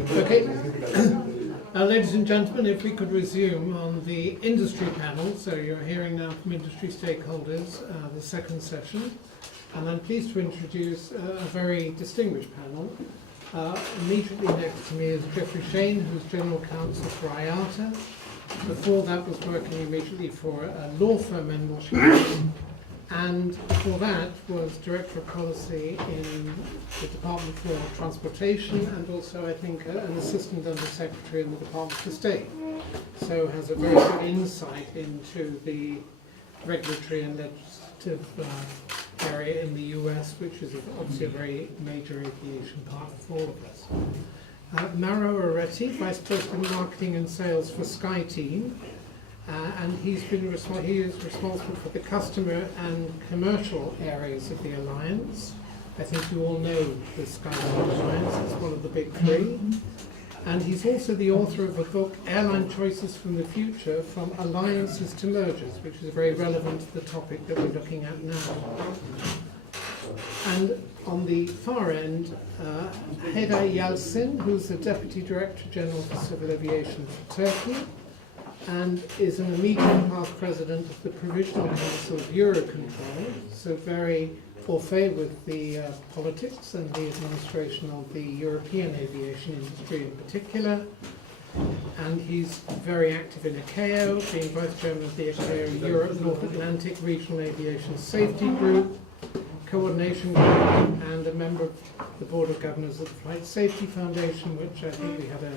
Okay, ladies and gentlemen, if we could resume on the industry panel. So you're hearing now from industry stakeholders the second session, and I'm pleased to introduce a very distinguished panel. Immediately next to me is Jeffrey Shane, who's General Counsel for IATA. Before that was working immediately for a law firm in Washington, and before that was Director of Policy in the Department for Transportation, and also, I think, an Assistant Under Secretary in the Department for State. So has a very good insight into the regulatory and legislative area in the US, which is obviously a very major aviation partner for all of us. Mauro Oretti, Vice President Marketing and Sales for SkyTeam. And he is responsible for the customer and commercial areas of the Alliance. I think you all know the SkyTeam Alliance, it's one of the big three. And he's also the author of a book, Airline Choices from the Future, From Alliances to Mergers, which is very relevant to the topic that we're looking at now. And on the far end, Haydar Yalcin, who's the Deputy Director General for Civil Aviation for Turkey, and is an immediate past president of the Provisional Council of Eurocontrol, so very au fait with the politics and the administration of the European aviation industry in particular. And he's very active in ICAO, being Vice Chairman of the ICAO Europe North Atlantic Regional Aviation Safety Group, Coordination Group, and a member of the Board of Governors of the Flight Safety Foundation, which I think we had an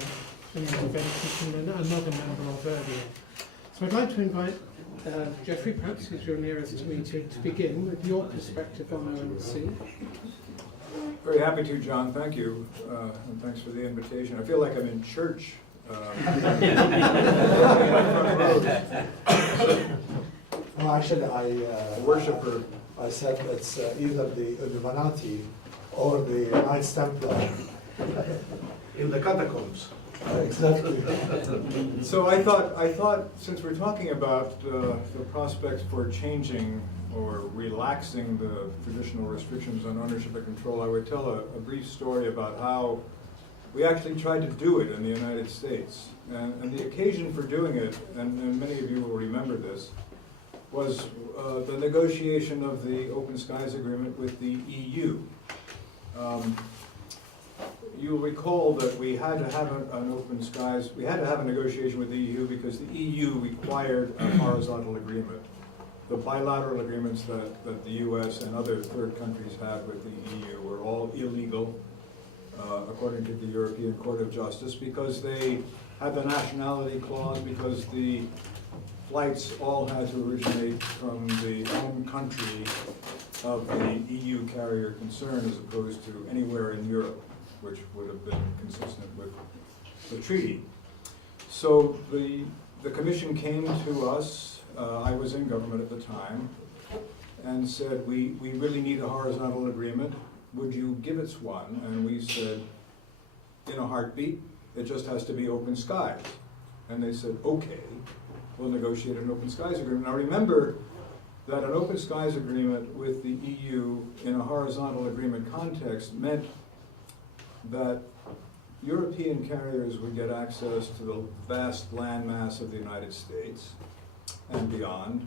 intervention from another member of earlier. So I'd like to invite Jeffrey, perhaps who's your nearest to me, to begin with your perspective on ONC. Very happy to, John. Thank you, and thanks for the invitation. I feel like I'm in church. Well, actually, I worshiper. I said it's either the Illuminati or the Knights Templar In the catacombs. Exactly. So I thought, since we're talking about the prospects for changing or relaxing the traditional restrictions on ownership and control, I would tell a brief story about how we actually tried to do it in the United States. And the occasion for doing it, and many of you will remember this, was the negotiation of the Open Skies Agreement with the EU. You'll recall that we had to have an open skies, we had to have a negotiation with the EU because the EU required a horizontal agreement. The bilateral agreements that the US and other third countries had with the EU were all illegal, according to the European Court of Justice, because they had the nationality clause, because the flights all had to originate from the home country of the EU carrier concerned as opposed to anywhere in Europe, which would have been consistent with the treaty. So the Commission came to us, I was in government at the time, and said, we really need a horizontal agreement. Would you give us one? And we said, in a heartbeat, it just has to be open skies. And they said, okay, we'll negotiate an open skies agreement. Now remember that an open skies agreement with the EU in a horizontal agreement context meant that European carriers would get access to the vast landmass of the United States and beyond.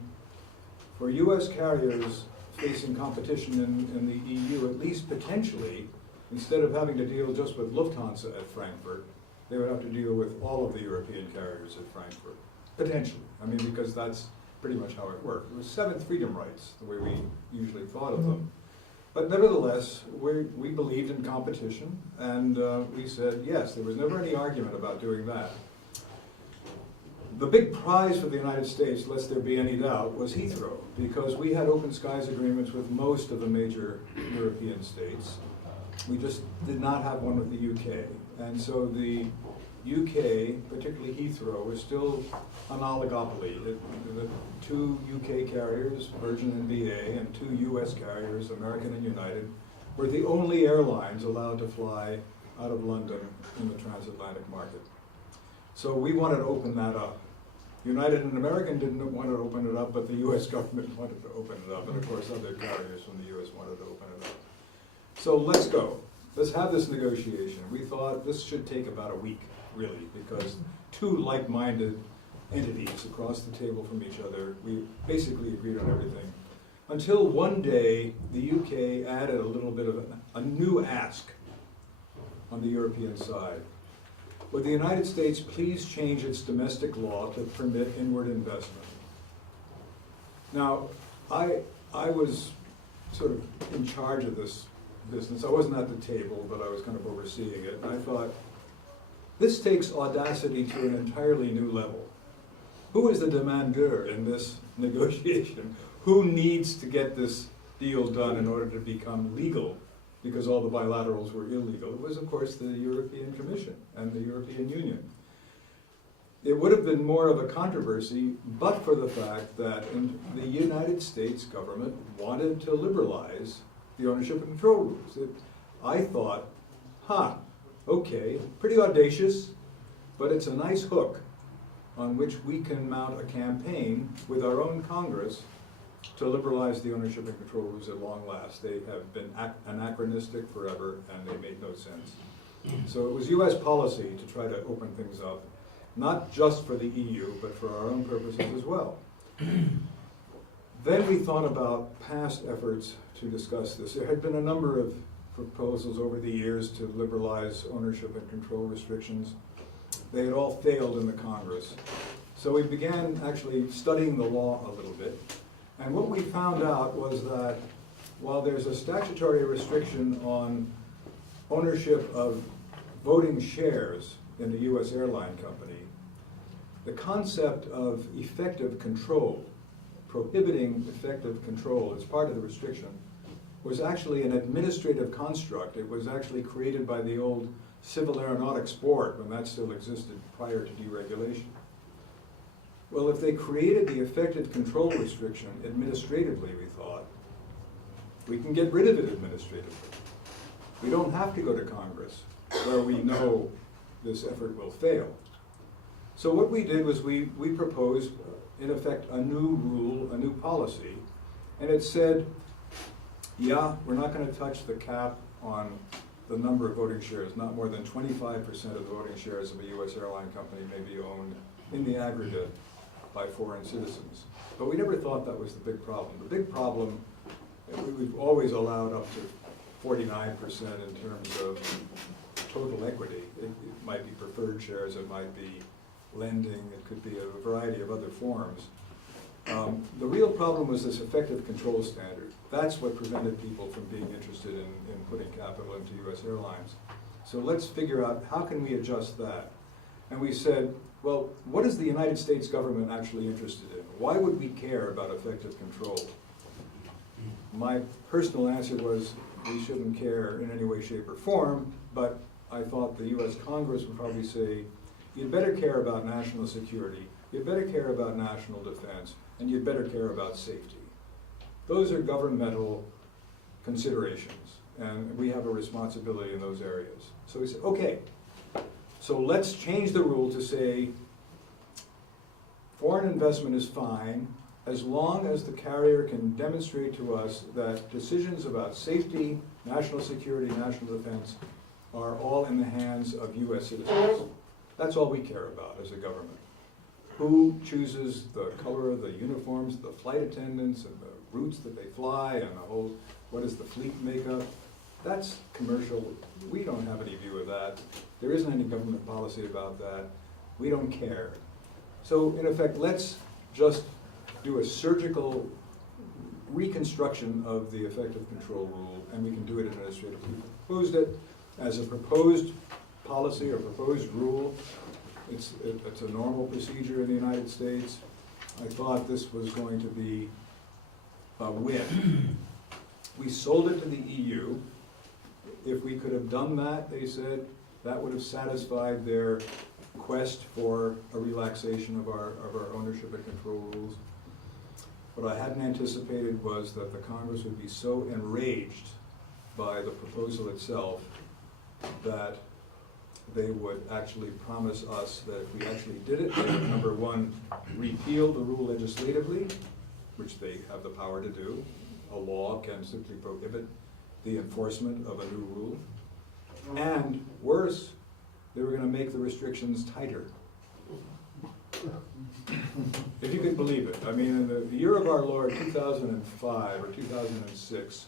For US carriers facing competition in the EU, at least potentially, instead of having to deal just with Lufthansa at Frankfurt, they would have to deal with all of the European carriers at Frankfurt. Potentially. I mean, because that's pretty much how it worked. It was seventh freedom rights, the way we usually thought of them. But nevertheless, we believed in competition, and we said yes. There was never any argument about doing that. The big prize for the United States, lest there be any doubt, was Heathrow, because we had open skies agreements with most of the major European states. We just did not have one with the UK. And so the UK, particularly Heathrow, was still an oligopoly. The two UK carriers, Virgin and BA, and two US carriers, American and United, were the only airlines allowed to fly out of London in the transatlantic market. So we wanted to open that up. United and American didn't want to open it up, but the US government wanted to open it up, and of course other carriers from the US wanted to open it up. So let's go. let's have this negotiation. We thought this should take about a week, really, because two like-minded entities across the table from each other, we basically agreed on everything. Until one day, the UK added a little bit of a new ask on the European side. Would the United States please change its domestic law to permit inward investment? Now, I was sort of in charge of this business. I wasn't at the table, but I was kind of overseeing it. And I thought, this takes audacity to an entirely new level. Who is the demandeur in this negotiation? Who needs to get this deal done in order to become legal? Because all the bilaterals were illegal. It was, of course, the European Commission and the European Union. It would have been more of a controversy, but for the fact that the United States government wanted to liberalize the ownership and control rules. I thought, okay, pretty audacious, but it's a nice hook on which we can mount a campaign with our own Congress to liberalize the ownership and control rules at long last. They have been anachronistic forever, and they made no sense. So it was US policy to try to open things up, not just for the EU, but for our own purposes as well. Then we thought about past efforts to discuss this. There had been a number of proposals over the years to liberalize ownership and control restrictions. They had all failed in the Congress. So we began actually studying the law a little bit. And what we found out was that while there's a statutory restriction on ownership of voting shares in the US airline company, the concept of effective control, prohibiting effective control as part of the restriction, was actually an administrative construct. It was actually created by the old Civil Aeronautics Board when that still existed prior to deregulation. Well, if they created the effective control restriction administratively, we thought, we can get rid of it administratively. We don't have to go to Congress, where we know this effort will fail. So what we did was we proposed, in effect, a new rule, a new policy, and it said, yeah, we're not going to touch the cap on the number of voting shares. Not more than 25% of the voting shares of a US airline company may be owned in the aggregate by foreign citizens. But we never thought that was the big problem. The big problem, we've always allowed up to 49% in terms of total equity. It might be preferred shares, it might be lending, it could be a variety of other forms. The real problem was this effective control standard. That's what prevented people from being interested in putting capital into US airlines. So let's figure out how can we adjust that. And we said, well, what is the United States government actually interested in? Why would we care about effective control? My personal answer was we shouldn't care in any way, shape, or form, but I thought the US Congress would probably say, you'd better care about national security, you'd better care about national defense, and you'd better care about safety. Those are governmental considerations, and we have a responsibility in those areas. So we said, okay, so let's change the rule to say foreign investment is fine as long as the carrier can demonstrate to us that decisions about safety, national security, national defense are all in the hands of US citizens. That's all we care about as a government. Who chooses the color of the uniforms, the flight attendants, and the routes that they fly, and the whole, what is the fleet makeup? That's commercial. We don't have any view of that. There isn't any government policy about that. We don't care. So in effect, let's just do a surgical reconstruction of the effective control rule, and we can do it administratively. We proposed it as a proposed policy or proposed rule. It's a normal procedure in the United States. I thought this was going to be a win. We sold it to the EU. If we could have done that, they said, that would have satisfied their quest for a relaxation of our ownership and control rules. What I hadn't anticipated was that the Congress would be so enraged by the proposal itself that they would actually promise us that if we actually did it, they would, number one, repeal the rule legislatively, which they have the power to do. A law can simply prohibit the enforcement of a new rule. And worse, they were gonna make the restrictions tighter. If you can believe it. I mean, in the year of our Lord, 2005 or 2006,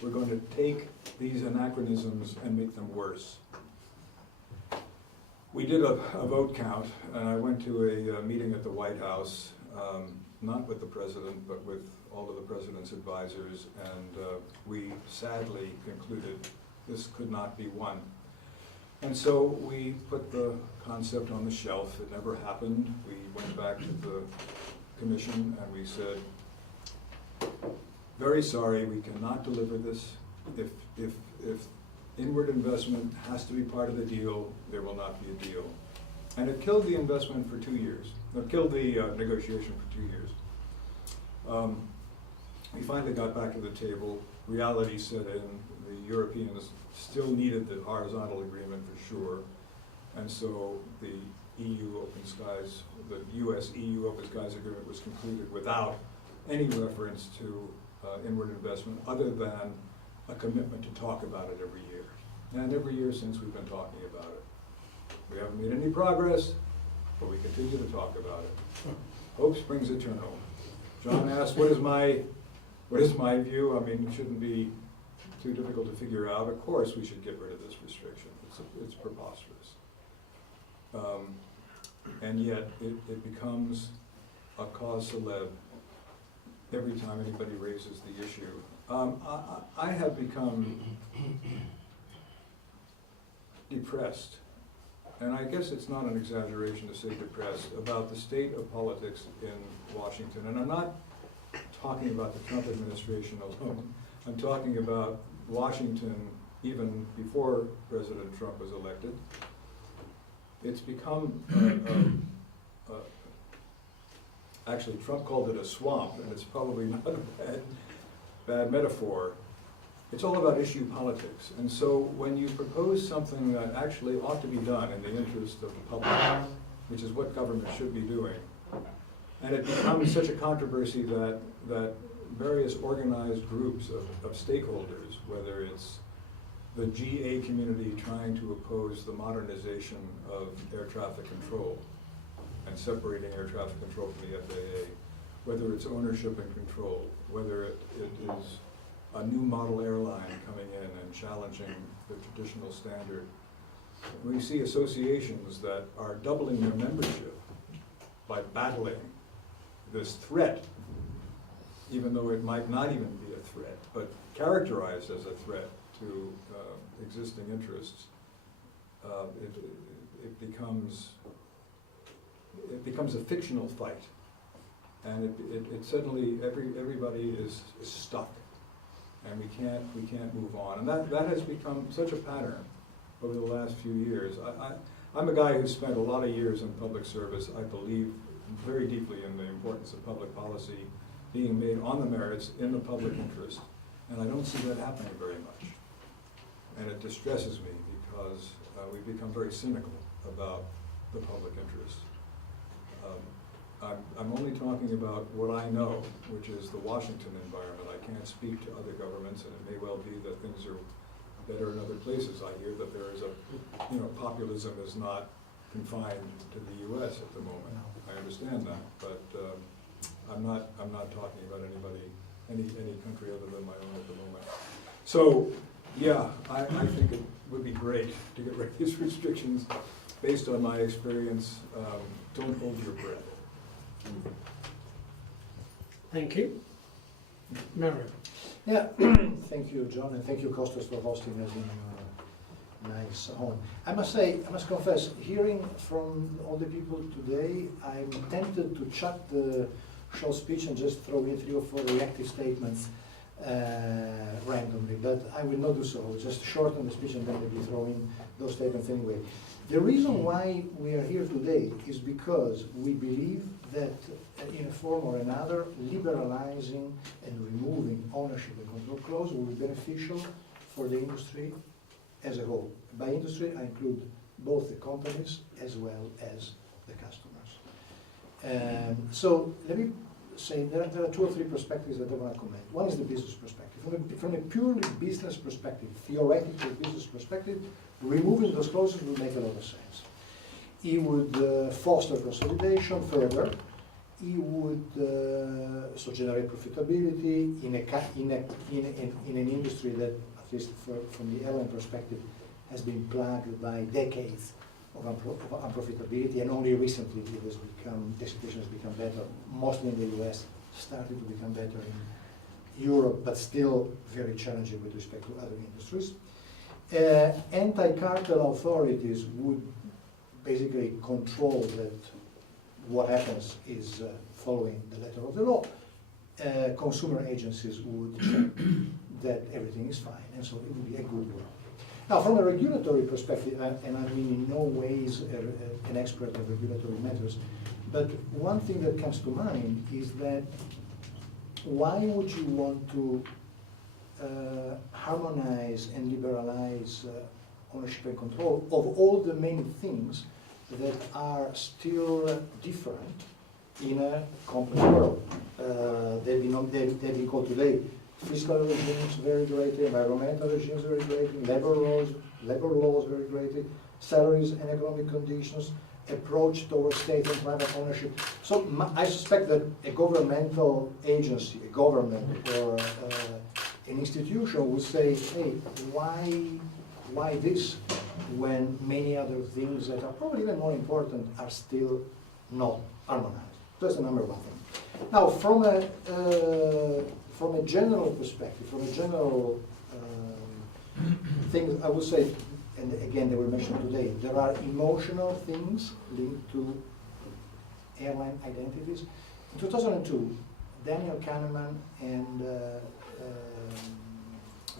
we're going to take these anachronisms and make them worse. We did a vote count, and I went to a meeting at the White House, not with the president, but with all of the president's advisors, and we sadly concluded this could not be won. And so we put the concept on the shelf. It never happened. We went back to the commission and we said, very sorry, we cannot deliver this. If inward investment has to be part of the deal, there will not be a deal. And it killed the investment for 2 years. It killed the negotiation for 2 years. We finally got back to the table. Reality set in. The Europeans still needed the horizontal agreement for sure. And so the EU Open Skies, the US-EU Open Skies agreement was concluded without any reference to inward investment other than a commitment to talk about it every year. And every year since we've been talking about it. We haven't made any progress, but we continue to talk about it. Hope springs eternal. John asked, what is my view? I mean, it shouldn't be too difficult to figure out. Of course we should get rid of this restriction. It's preposterous. And yet it becomes a cause célèbre every time anybody raises the issue. I have become depressed, and I guess it's not an exaggeration to say depressed, about the state of politics in Washington. And I'm not talking about the Trump administration alone. I'm talking about Washington even before President Trump was elected. It's become, actually Trump called it a swamp, and it's probably not a bad metaphor. It's all about issue politics. And so when you propose something that actually ought to be done in the interest of the public, which is what government should be doing, and it becomes such a controversy that various organized groups of stakeholders, whether it's the GA community trying to oppose the modernization of air traffic control and separating air traffic control from the FAA, whether it's ownership and control, whether it is a new model airline coming in and challenging the traditional standard. We see associations that are doubling their membership by battling this threat, even though it might not even be a threat, but characterized as a threat to existing interests. It becomes a fictional fight, and it suddenly everybody is stuck, and we can't move on, and that has become such a pattern over the last few years. I'm a guy who spent a lot of years in public service. I believe very deeply in the importance of public policy being made on the merits in the public interest, and I don't see that happening very much. And it distresses me because we've become very cynical about the public interest. I'm only talking about what I know, which is the Washington environment. I can't speak to other governments, and it may well be that things are better in other places. I hear that there is populism is not confined to the U.S. at the moment. I understand that, but I'm not talking about any country other than my own at the moment. So, yeah, I think it would be great to get rid of these restrictions. Based on my experience, don't hold your breath. Thank you. Mauro. Yeah, thank you, John, and thank you, Kostas, for hosting us in your nice home. I must confess, hearing from all the people today, I'm tempted to chuck the short speech and just throw in 3 or 4 reactive statements randomly, but I will not do so. I'll just shorten the speech and then maybe throw in those statements anyway. The reason why we are here today is because we believe that in a form or another, liberalizing and removing ownership and control clause will be beneficial for the industry as a whole. By industry, I include both the companies as well as the customers. So let me say there are two or three perspectives that I want to comment. One is the business perspective. From a purely business perspective, theoretical business perspective, removing those clauses would make a lot of sense. It would foster consolidation further. It would so generate profitability in an industry that, at least from the airline perspective, has been plagued by decades of unprofitability, and only recently the situation has become better, mostly in the US, started to become better in Europe, but still very challenging with respect to other industries. Anti-cartel authorities would basically control that what happens is following the letter of the law. Consumer agencies would check that everything is fine, and so it would be a good world. Now, from a regulatory perspective, and I'm in no ways an expert on regulatory matters, but one thing that comes to mind is that why would you want to harmonize and liberalize ownership and control of all the many things that are still different in a complex world? They've been called today fiscal regimes very regulated, environmental regimes very regulated, labor laws very regulated, salaries and economic conditions, approach towards state and private ownership. So I suspect that a governmental agency, a government or an institution would say, hey, why this when many other things that are probably even more important are still not harmonized? That's the number one thing. Now, from a general perspective, from a general thing, I would say, and again they were mentioned today, there are emotional things linked to airline identities. In 2002, Daniel Kahneman and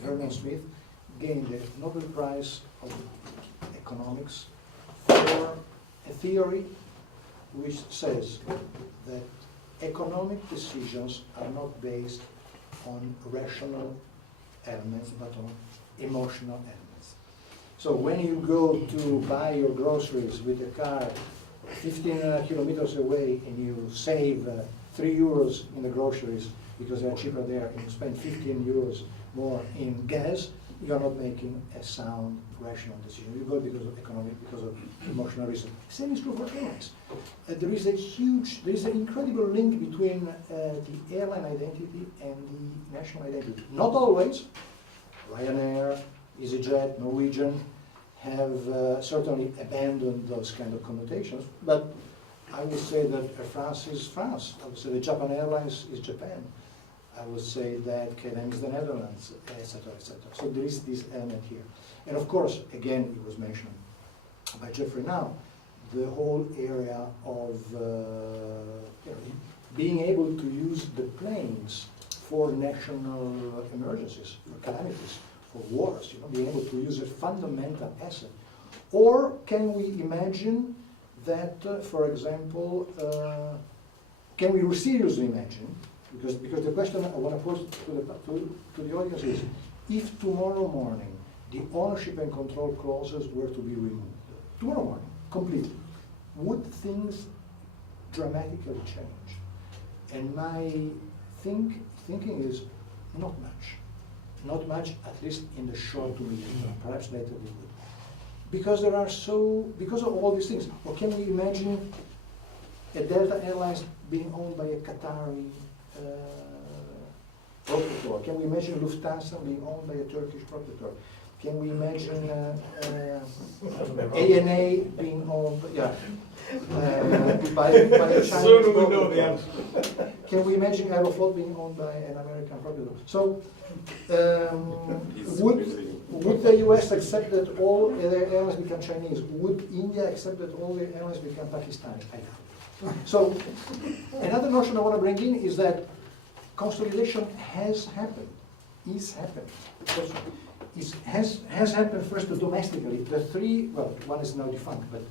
Hermes Smith gained the Nobel Prize of Economics for a theory which says that economic decisions are not based on rational elements, but on emotional elements. So when you go to buy your groceries with a car 15 kilometers away and you save 3 euros in the groceries because they're cheaper there, and you spend 15 euros more in gas, you are not making a sound, rational decision. You go because of economic, because of emotional reason. Same is true for airlines. There is an incredible link between the airline identity and the national identity. Not always. Ryanair, EasyJet, Norwegian have certainly abandoned those kind of connotations, but I would say that Air France is France. I would say that Japan Airlines is Japan. I would say that KLM is the Netherlands, etc., etc. So there is this element here. And of course, again, it was mentioned by Jeffrey now, the whole area of being able to use the planes for national emergencies, for calamities, for wars, being able to use a fundamental asset. Or can we imagine that, for example, can we seriously imagine, because the question I want to pose to the audience is, if tomorrow morning the ownership and control clauses were to be removed, tomorrow morning, completely, would things dramatically change? And my thinking is not much. Not much, at least in the short to medium term. Perhaps later we would. Because because of all these things. Or can we imagine a Delta Airlines being owned by a Qatari proprietor? Can we imagine Lufthansa being owned by a Turkish proprietor? Can we imagine ANA being owned by a Chinese Soon we know the answer. Can we imagine Aeroflot being owned by an American proprietor? So, would the US accept that all the airlines become Chinese? Would India accept that all the airlines become Pakistani? I doubt. So, another notion I want to bring in is that consolidation has happened, is happening. Has happened first domestically. The three, well, one is now defunct, but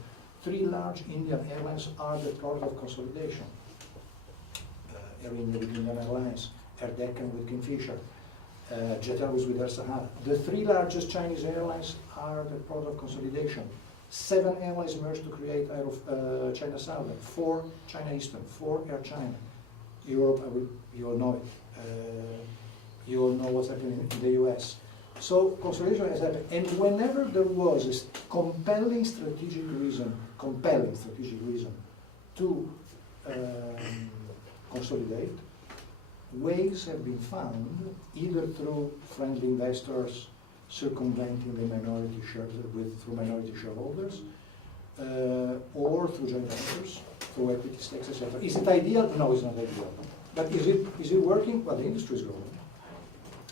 three large Indian airlines are the product of consolidation. Air India with Indian Airlines, Air Deccan with Kingfisher, Jet Airways with Air Sahara. The three largest Chinese airlines are the product of consolidation. 7 airlines merged to create China Southern, 4 China Eastern, 4 Air China. Europe, you all know it. You all know what's happening in the US. So consolidation has happened, and whenever there was a compelling strategic reason to consolidate, ways have been found, either through friendly investors circumventing the minority shares through minority shareholders, or through joint ventures, through equity stakes, etc. Is it ideal? No, it's not ideal. But is it working? Well, the industry is growing.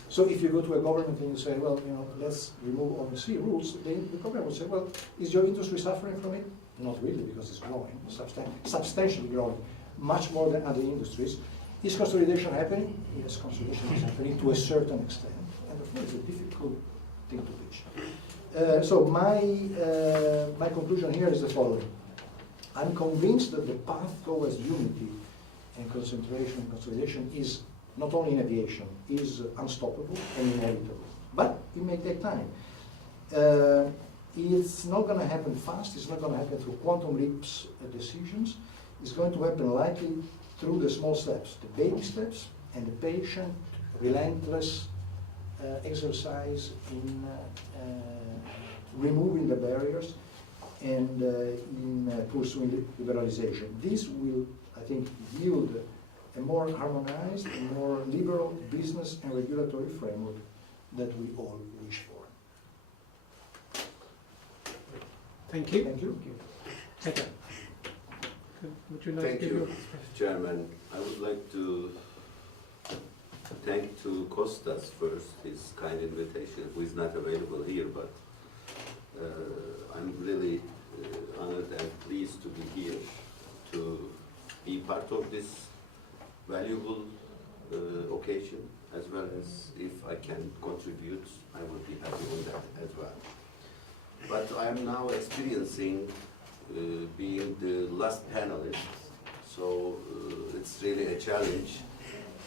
So if you go to a government and you say, well, let's remove OMC rules, the government will say, well, is your industry suffering from it? Not really, because it's growing, substantially growing, much more than other industries. Is consolidation happening? Yes, consolidation is happening to a certain extent, and of course it's a difficult thing to reach. So my conclusion here is the following. I'm convinced that the path towards unity and concentration and consolidation is not only in aviation, is unstoppable and inevitable. But it may take time. It's not going to happen fast, it's not going to happen through quantum leaps decisions. It's going to happen likely through the small steps, the baby steps, and the patient, relentless exercise in removing the barriers and in pursuing liberalization. This will, I think, yield a more harmonized, a more liberal business and regulatory framework that we all wish for. Thank you. Thank you. Haydar. Would you like Thank to give you, your... Chairman. I would like to thank to Kostas first, his kind invitation, who is not available here, but I'm really honored and pleased to be here to be part of this valuable occasion, as well as if I can contribute, I would be happy with that as well. But I am now experiencing being the last panelist, so it's really a challenge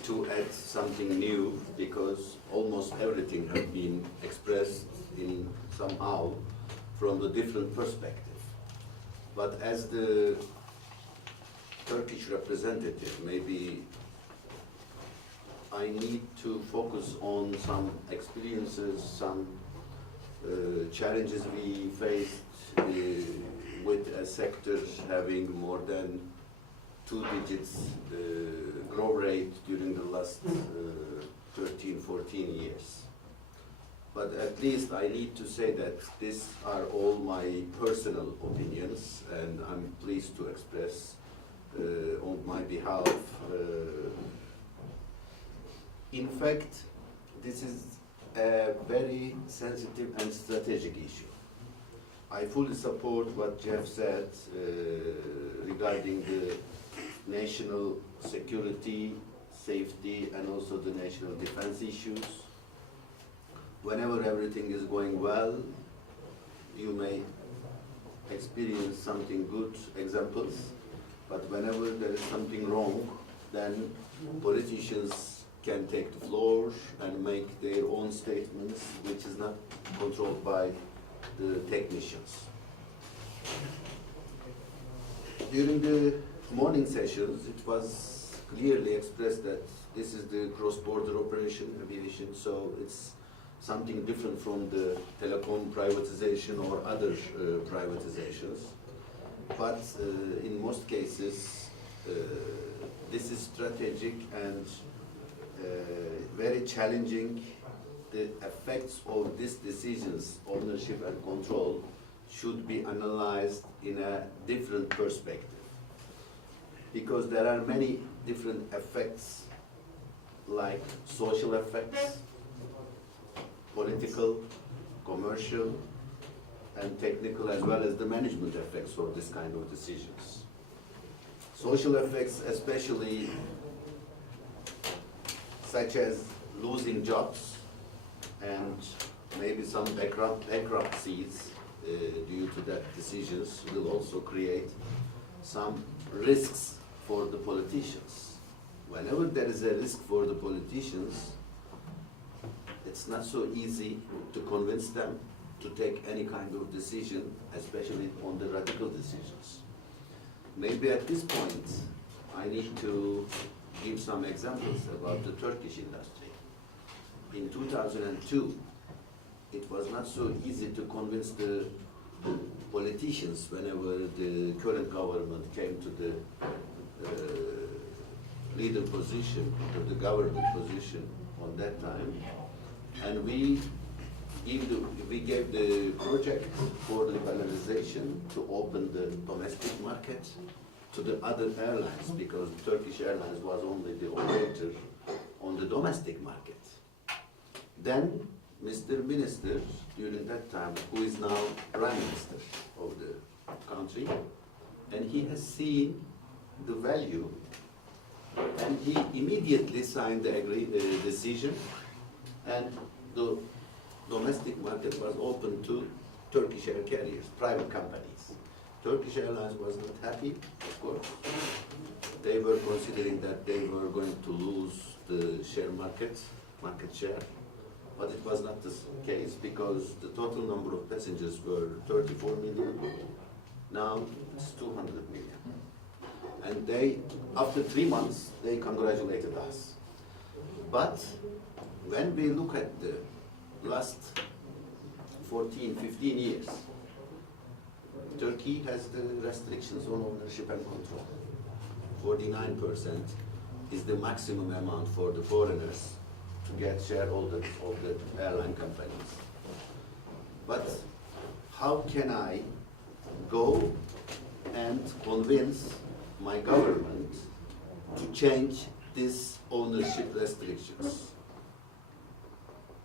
to add something new, because almost everything has been expressed in somehow from a different perspective. But as the Turkish representative, maybe I need to focus on some experiences, some challenges we faced with a sector having more than 2 digits growth rate during the last 13, 14 years. But at least I need to say that these are all my personal opinions, and I'm pleased to express on my behalf. In fact, this is a very sensitive and strategic issue. I fully support what Jeff said regarding the national security, safety, and also the national defense issues. Whenever everything is going well, you may experience something good examples, but whenever there is something wrong, then politicians can take the floor and make their own statements, which is not controlled by the technicians. During the morning sessions, it was clearly expressed that this is the cross-border operation, aviation, so it's something different from the telecom privatization or other privatizations. But in most cases, this is strategic and very challenging. The effects of these decisions, ownership and control, should be analyzed in a different perspective. Because there are many different effects, like social effects, political, commercial, and technical, as well as the management effects of this kind of decisions. Social effects, especially such as losing jobs and maybe some bankruptcies due to that decisions, will also create some risks for the politicians. Whenever there is a risk for the politicians, it's not so easy to convince them to take any kind of decision, especially on the radical decisions. Maybe at this point, I need to give some examples about the Turkish industry. In 2002, it was not so easy to convince the politicians whenever the current government came to the leader position, to the government position on that time. And we gave the project for liberalization to open the domestic market to the other airlines, because Turkish Airlines was only the operator on the domestic market. Then Mr. Minister, during that time, who is now Prime Minister of the country, and he has seen the value, and he immediately signed the decision, and the domestic market was open to Turkish air carriers, private companies. Turkish Airlines was not happy, of course. They were considering that they were going to lose the market share. But it was not the case, because the total number of passengers were 34 million. Now it's 200 million. And they, after 3 months, they congratulated us. But when we look at the last 14, 15 years, Turkey has the restrictions on ownership and control. 49% is the maximum amount for the foreigners to get shareholders of the airline companies. But how can I go and convince my government to change these ownership restrictions?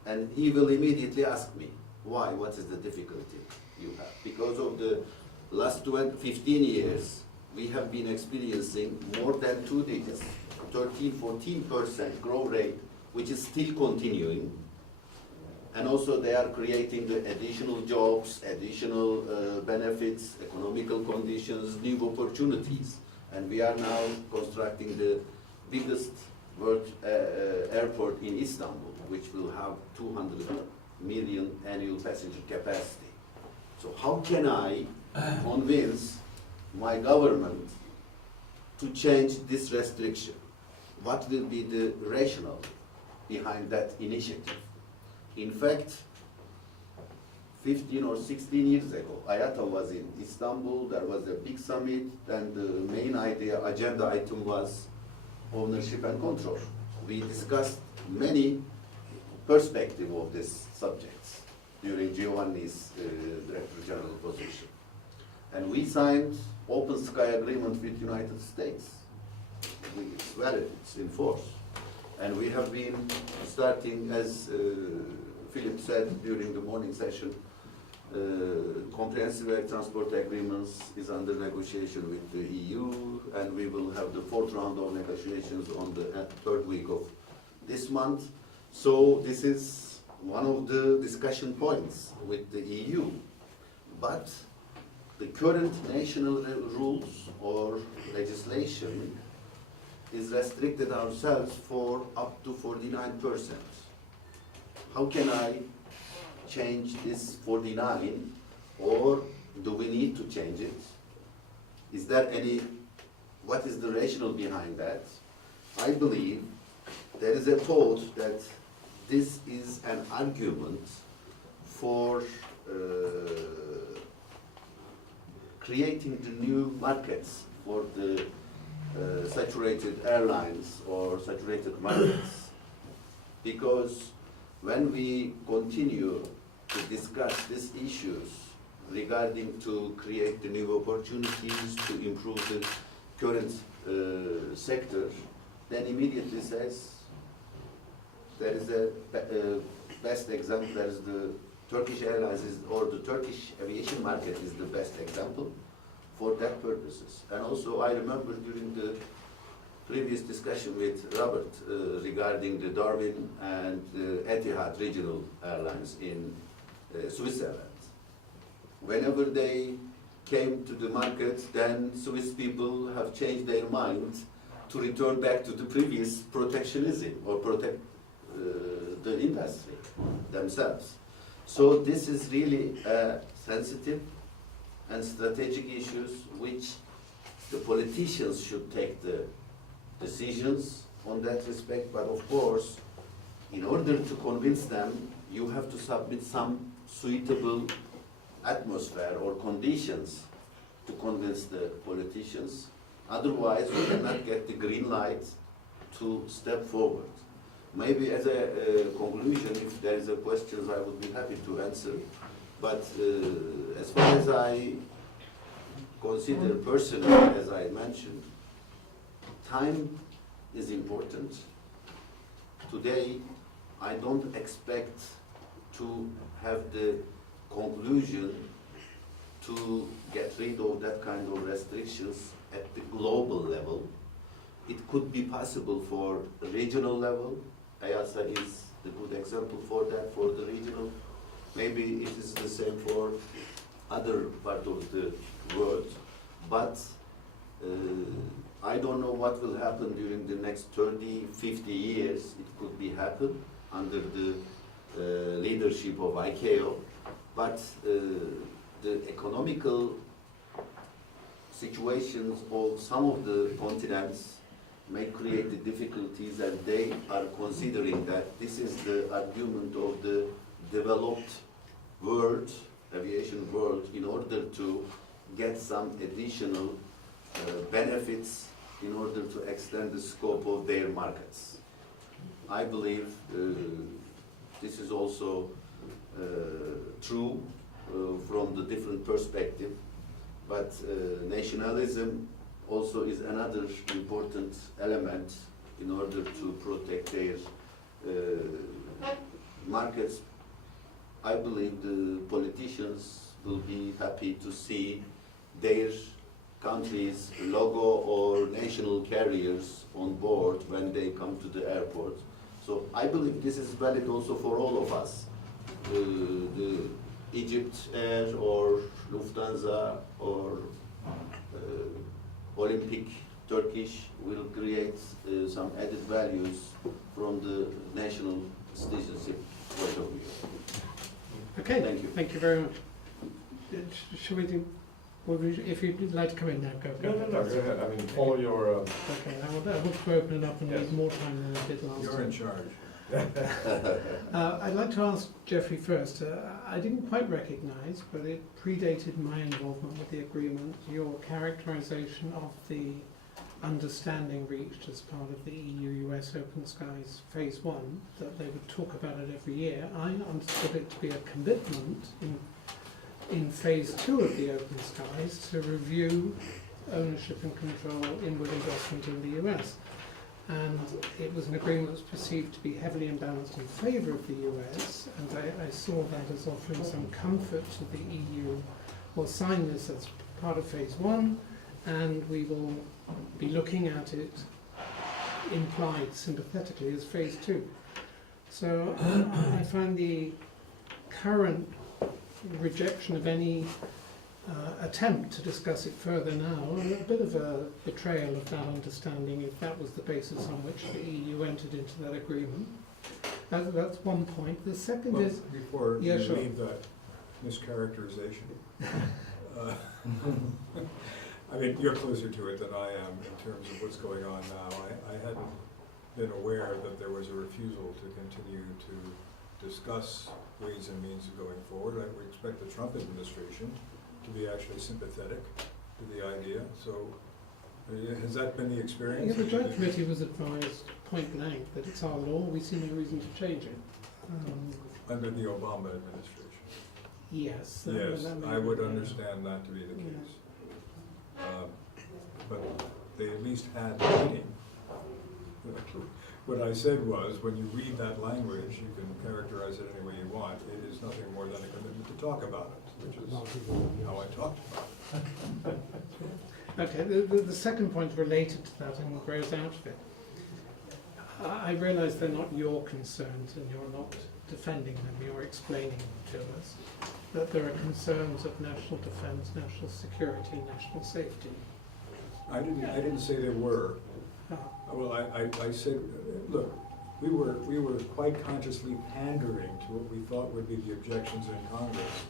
And he will immediately ask me, why? What is the difficulty you have? Because of the last 15 years, we have been experiencing more than 2 digits, 13, 14% growth rate, which is still continuing. And also they are creating the additional jobs, additional benefits, economical conditions, new opportunities. And we are now constructing the biggest world airport in Istanbul, which will have 200 million annual passenger capacity. So how can I convince my government to change this restriction? What will be the rationale behind that initiative? In fact, 15 or 16 years ago, IATA was in Istanbul, there was a big summit, and the main agenda item was ownership and control. We discussed many perspectives of these subjects during Giovanni's Director General position. And we signed open sky agreement with United States. It's valid, it's in force. And we have been starting, as Philip said during the morning session, comprehensive air transport agreements is under negotiation with the EU, and we will have the 4th round of negotiations on the 3rd week of this month. So this is one of the discussion points with the EU. But the current national rules or legislation is restricted ourselves for up to 49%. How can I change this 49, or do we need to change it? Is there any, what is the rationale behind that? I believe there is a thought that this is an argument for creating the new markets for the saturated airlines or saturated markets. Because when we continue to discuss these issues regarding to create the new opportunities, to improve the current sector, then immediately says there is a best example, there is the Turkish Airlines or the Turkish aviation market is the best example for that purposes. And also I remember during the previous discussion with Robert regarding the Darwin and Etihad regional airlines in Switzerland. Whenever they came to the market, then Swiss people have changed their mind to return back to the previous protectionism or protect the industry themselves. So this is really sensitive and strategic issues which the politicians should take the decisions on that respect, but of course, in order to convince them, you have to submit some suitable atmosphere or conditions to convince the politicians. Otherwise, we cannot get the green light to step forward. Maybe as a conclusion, if there is a question, I would be happy to answer. But as far as I consider personally, as I mentioned, time is important. Today, I don't expect to have the conclusion to get rid of that kind of restrictions at the global level. It could be possible for regional level. IATA is the good example for that, for the regional. Maybe it is the same for other part of the world, but I don't know what will happen during the next 30, 50 years. It could be happen under the leadership of ICAO, but the economical situations of some of the continents may create the difficulties, and they are considering that this is the argument of the developed world, aviation world, in order to get some additional benefits in order to extend the scope of their markets. I believe this is also true from the different perspective, but nationalism also is another important element in order to protect their markets. I believe the politicians will be happy to see their country's logo or national carriers on board when they come to the airport. So I believe this is valid also for all of us. The Egypt Air or Lufthansa or Olympic Turkish will create some added values from the national citizenship point of view. Okay, Thank you. Thank you very much. Should we do, if you'd like to come in now, go. No, go ahead. I mean, follow your. Okay, I want to open it up and Yes. need more time than I did last You're time. in charge. I'd like to ask Jeffrey first. I didn't quite recognise, but it predated my involvement with the agreement, your characterisation of the understanding reached as part of the EU-US Open Skies Phase 1, that they would talk about it every year. I understood it to be a commitment in Phase 2 of the Open Skies to review ownership and control inward investment in the US. And it was an agreement that was perceived to be heavily imbalanced in favour of the US, and I saw that as offering some comfort to the EU. We'll sign this as part of Phase 1, and we will be looking at it implied sympathetically as Phase 2. So I find the current rejection of any attempt to discuss it further now a bit of a betrayal of that understanding, if that was the basis on which the EU entered into that agreement. That's one point. The second Well, is, before Yeah, you sure. leave that mischaracterization, I mean, you're closer to it than I am in terms of what's going on now. I hadn't been aware that there was a refusal to continue to discuss ways and means of going forward. I would expect the Trump administration to be actually sympathetic to the idea. So has that been the experience? the Joint Committee was advised point blank that it's our law, we see no reason to change it. Under the Obama administration? Yes. Yes, that may I would be- understand that to be the Yeah. case. But they at least had the meeting. What I said was, when you read that language, you can characterize it any way you want. It is nothing more than a commitment to talk about it, which is how I talked about it. Okay, the second point related to that and grows out of it. I realise they're not your concerns and you're not defending them, you're explaining them to us. That there are concerns of national defence, national security, national safety. I didn't say there were. Well, I said, look, we were quite consciously pandering to what we thought would be the objections in Congress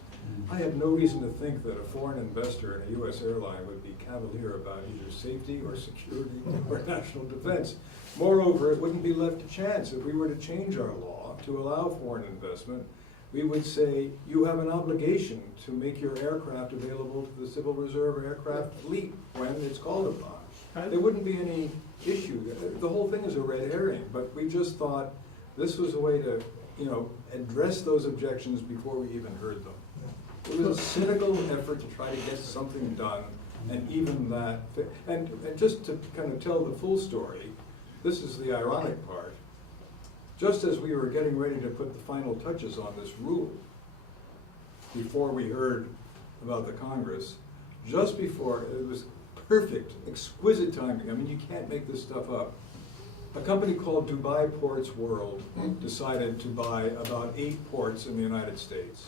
I have no reason to think that a foreign investor in a US airline would be cavalier about either safety or security or national defense. Moreover, it wouldn't be left to chance. If we were to change our law to allow foreign investment, we would say, you have an obligation to make your aircraft available to the Civil Reserve aircraft fleet when it's called upon. There wouldn't be any issue. The whole thing is a red herring, but we just thought this was a way to, address those objections before we even heard them. It was a cynical effort to try to get something done, and even that, and just to kind of tell the full story, this is the ironic part. Just as we were getting ready to put the final touches on this rule, before we heard about the Congress, just before, it was perfect, exquisite timing. I mean, you can't make this stuff up. A company called Dubai Ports World decided to buy about 8 ports in the United States.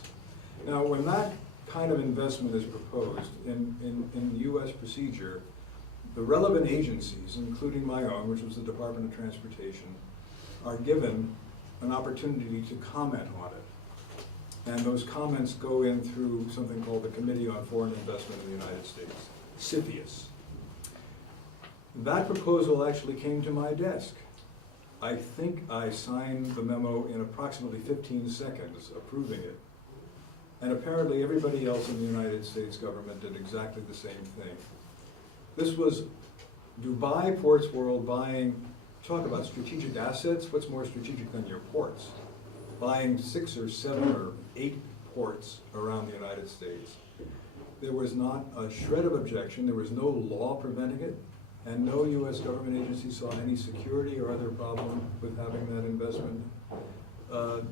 Now, when that kind of investment is proposed in US procedure, the relevant agencies, including my own, which was the Department of Transportation, are given an opportunity to comment on it. And those comments go in through something called the Committee on Foreign Investment in the United States, CFIUS. That proposal actually came to my desk. I think I signed the memo in approximately 15 seconds, approving it. And apparently everybody else in the United States government did exactly the same thing. This was Dubai Ports World buying, talk about strategic assets, what's more strategic than your ports? Buying 6 or 7 or 8 ports around the United States. There was not a shred of objection, there was no law preventing it, and no US government agency saw any security or other problem with having that investment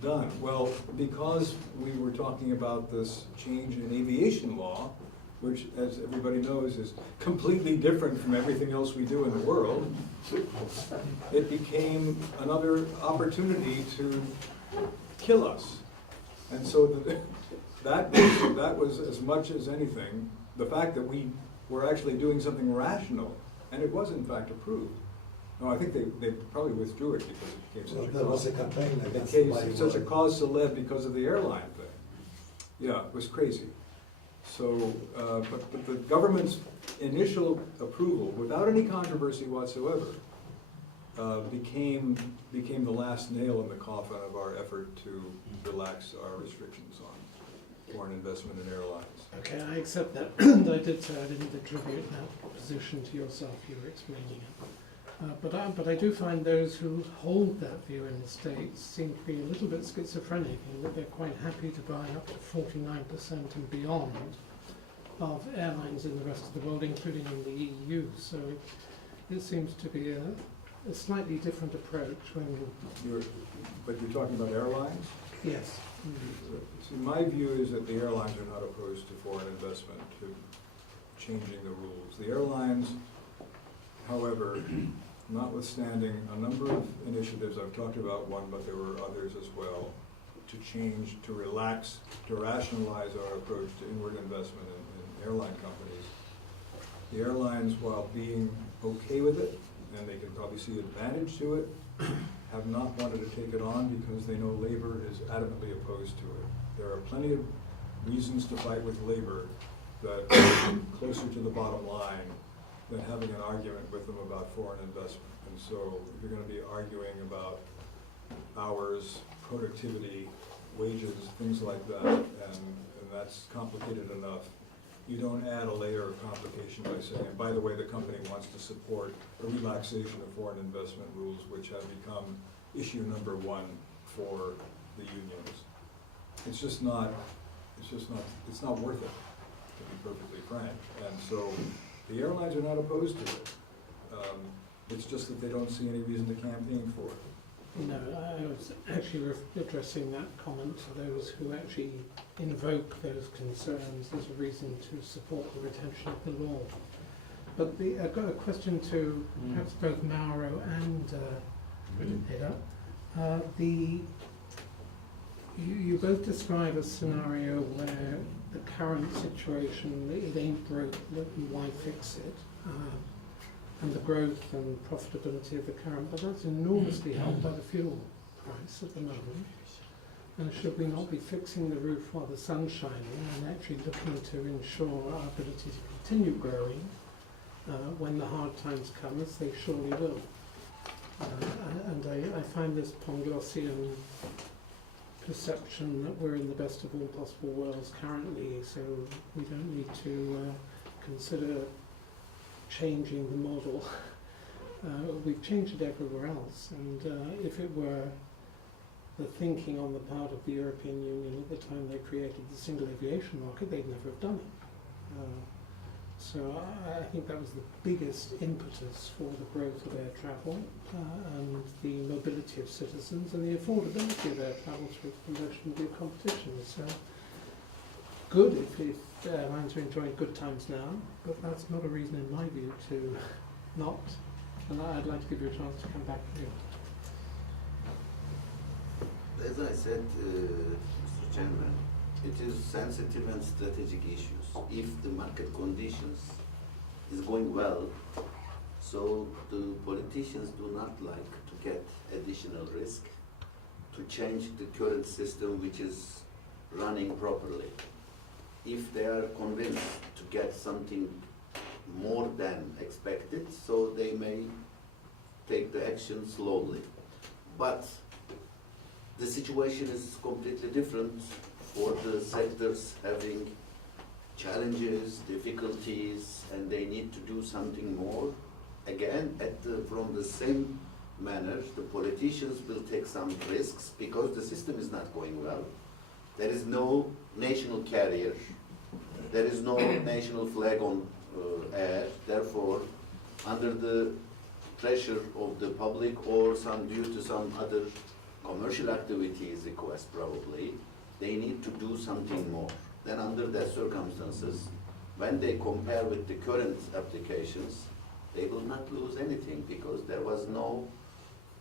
done. Well, because we were talking about this change in aviation law, which, as everybody knows, is completely different from everything else we do in the world, it became another opportunity to kill us. And so that was as much as anything, the fact that we were actually doing something rational, and it was in fact approved. No, I think they probably withdrew it because it became such a There was cause. a campaign It against became such a cause célèbre because of the airline thing. Yeah, it was crazy. So, but the government's initial approval, without any controversy whatsoever, became the last nail in the coffin of our effort to relax our restrictions on foreign investment in airlines. Okay, I accept that. I did say I didn't attribute that position to yourself, you were explaining it. But I do find those who hold that view in the States seem to be a little bit schizophrenic in that they're quite happy to buy up to 49% and beyond of airlines in the rest of the world, including in the EU. So it seems to be a slightly different approach when But you're talking about airlines? yes. See, my view is that the airlines are not opposed to foreign investment, to changing the rules. The airlines, however, notwithstanding a number of initiatives, I've talked about one, but there were others as well, to change, to relax, to rationalize our approach to inward investment in airline companies. The airlines, while being okay with it, and they can probably see advantage to it, have not wanted to take it on because they know labor is adamantly opposed to it. There are plenty of reasons to fight with labor that are closer to the bottom line than having an argument with them about foreign investment. And so if you're going to be arguing about hours, productivity, wages, things like that, and that's complicated enough, you don't add a layer of complication by saying, and by the way, the company wants to support a relaxation of foreign investment rules, which have become issue number 1 for the unions. It's just not worth it, to be perfectly frank. And so the airlines are not opposed to it. It's just that they don't see any reason to campaign for it. No, I was actually addressing that comment to those who actually invoke those concerns as a reason to support the retention of the law. But I've got a question to perhaps both Mauro and Haydar. You both describe a scenario where the current situation, it ain't broke, why fix it? And the growth and profitability of the current, but that's enormously helped by the fuel price at the moment. And should we not be fixing the roof while the sun's shining and actually looking to ensure our ability to continue growing when the hard times come, as they surely will? And I find this Panglossian perception that we're in the best of all possible worlds currently, so we don't need to consider changing the model. We've changed it everywhere else, and if it were the thinking on the part of the European Union at the time they created the single aviation market, they'd never have done it. So I think that was the biggest impetus for the growth of air travel and the mobility of citizens and the affordability of air travel through promotion and due competition. So good if airlines are enjoying good times now, but that's not a reason in my view to not. And I'd like to give you a chance to come back to you. As I said, Mr. Chairman, it is sensitive and strategic issues. If the market conditions is going well, so the politicians do not like to get additional risk, to change the current system which is running properly. If they are convinced to get something more than expected, so they may take the action slowly. But the situation is completely different for the sectors having challenges, difficulties, and they need to do something more. Again, from the same manner, the politicians will take some risks because the system is not going well. There is no national carrier, there is no national flag on air, therefore, under the pressure of the public or due to some other commercial activities request probably, they need to do something more. Then under that circumstances, when they compare with the current applications, they will not lose anything because there was no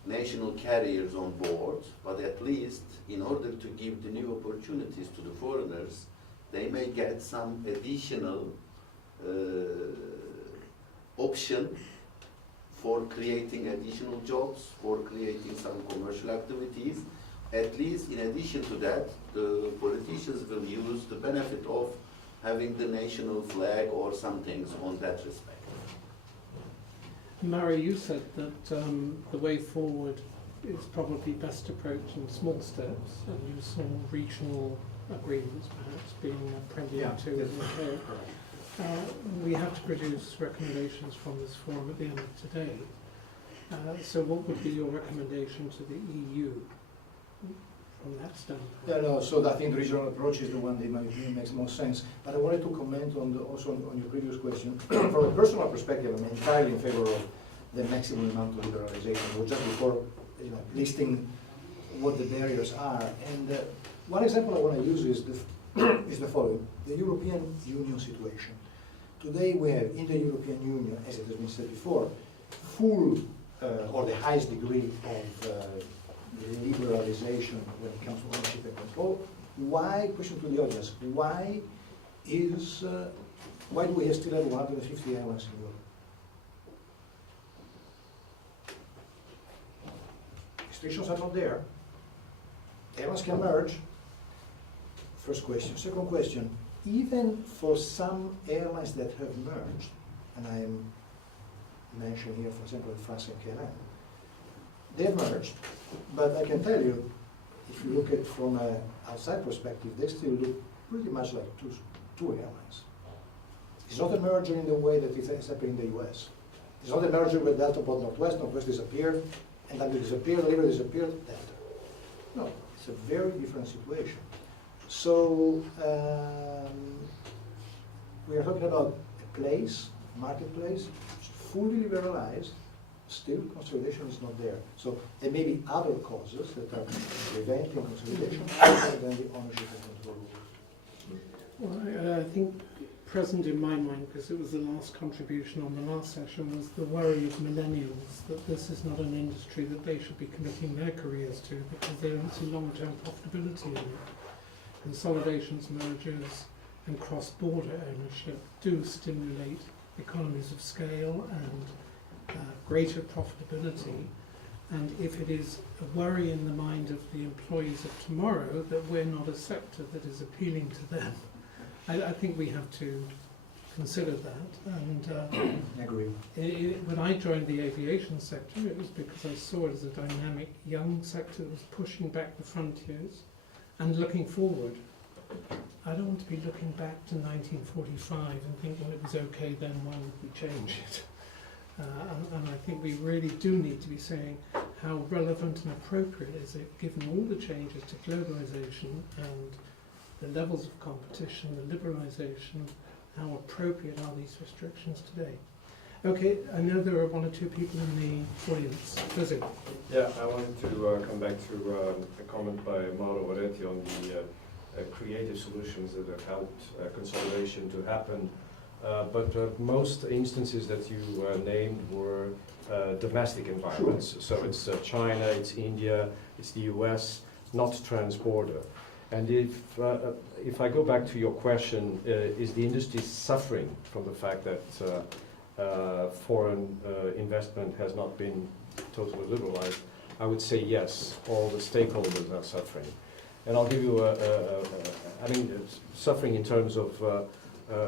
national carriers on board, but at least in order to give the new opportunities to the foreigners, they may get some additional option for creating additional jobs, for creating some commercial activities. At least in addition to that, the politicians will use the benefit of having the national flag or some things on that respect. Mauro, you said that the way forward is probably best approached in small steps, and you saw regional agreements perhaps being a prelude to in the UK. We have to produce recommendations from this forum at the end of today. So what would be your recommendation to the EU from that standpoint? Yeah, no, so I think the regional approach is the one that in my opinion makes most sense. But I wanted to comment also on your previous question. From a personal perspective, I'm entirely in favor of the maximum amount of liberalization, or just before listing what the barriers are. And one example I want to use is the following: the European Union situation. Today we have in the European Union, as it has been said before, full or the highest degree of liberalization when it comes to ownership and control. Why, question to the audience, why do we still have 150 airlines in Europe? Restrictions are not there. Airlines can merge. First question. Second question, even for some airlines that have merged, and I am mentioning here, for example, France and KLM, they have merged, but I can tell you, if you look at it from an outside perspective, they still look pretty much like two airlines. It's not a merger in the way that it's happening in the US. It's not a merger with Delta bought Northwest, Northwest disappeared, and then disappeared, later disappeared, Delta. No, it's a very different situation. So we are talking about a place, marketplace, fully liberalized, still consolidation is not there. So there may be other causes that are preventing consolidation other than the ownership and control rules. Well, I think present in my mind, because it was the last contribution on the last session, was the worry of millennials that this is not an industry that they should be committing their careers to because they don't see long-term profitability in it. Consolidations, mergers, and cross-border ownership do stimulate economies of scale and greater profitability, and if it is a worry in the mind of the employees of tomorrow that we're not a sector that is appealing to them, I think we have to consider that. And I agree. when I joined the aviation sector, it was because I saw it as a dynamic young sector that was pushing back the frontiers and looking forward. I don't want to be looking back to 1945 and think, well, it was okay then, why would we change it? And I think we really do need to be saying how relevant and appropriate is it, given all the changes to globalization and the levels of competition, the liberalization, how appropriate are these restrictions today? Okay, I know there are one or two people in the audience. Lizzie. Yeah, I wanted to come back to a comment by Mauro Oretti on the creative solutions that have helped consolidation to happen. But most instances that you named were domestic environments. So it's China, it's India, it's the US, not transborder. And if I go back to your question, is the industry suffering from the fact that foreign investment has not been totally liberalized? I would say yes, all the stakeholders are suffering. And I'll give you I mean, suffering in terms of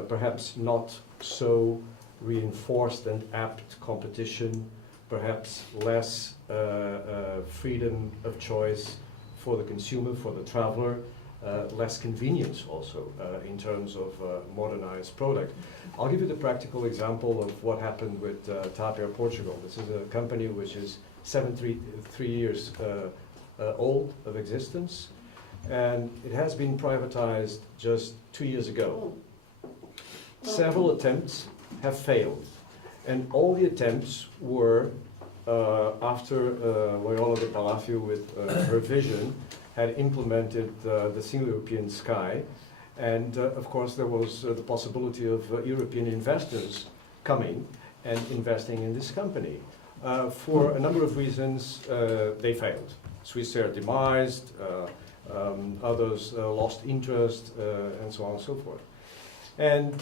perhaps not so reinforced and apt competition, perhaps less freedom of choice for the consumer, for the traveler, less convenience also in terms of modernized product. I'll give you the practical example of what happened with TAP Air Portugal. This is a company which is 3 years old of existence, and it has been privatized just 2 years ago. Several attempts have failed, and all the attempts were after Loyola de Palacio with her vision had implemented the single European sky, and of course there was the possibility of European investors coming and investing in this company. For a number of reasons they failed. Swissair demised, others lost interest, and so on and so forth. And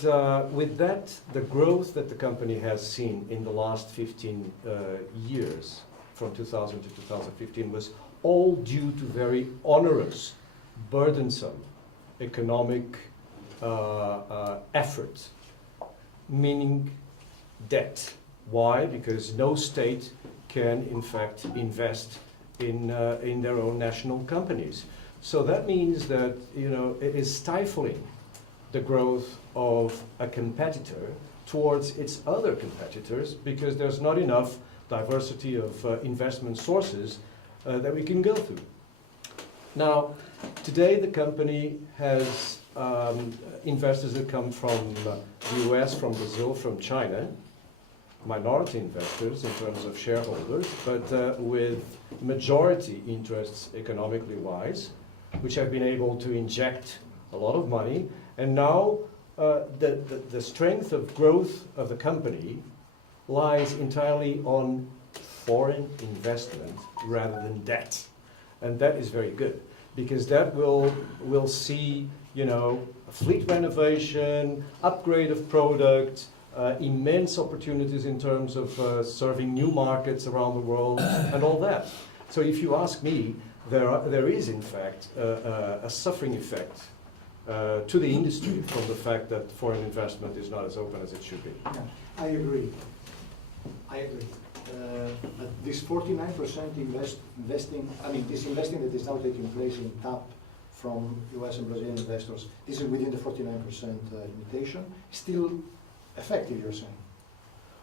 with that, the growth that the company has seen in the last 15 years, from 2000 to 2015, was all due to very onerous, burdensome economic effort, meaning debt. Why? Because no state can, in fact, invest in their own national companies. So that means that, you know, it is stifling the growth of a competitor towards its other competitors, because there's not enough diversity of investment sources that we can go through. Now, today the company has investors that come from the US, from Brazil, from China, minority investors in terms of shareholders, but with majority interests economically wise, which have been able to inject a lot of money. And now the strength of growth of the company lies entirely on foreign investment rather than debt. And that is very good, because that will see, you know, a fleet renovation, upgrade of product, immense opportunities in terms of serving new markets around the world and all that. So if you ask me, there is in fact a suffering effect to the industry from the fact that foreign investment is not as open as it should be. Yeah, I agree. But this 49% investing, I mean, this investing that is now taking place in TAP from US and Brazilian investors, this is within the 49% limitation, still effective, you're saying?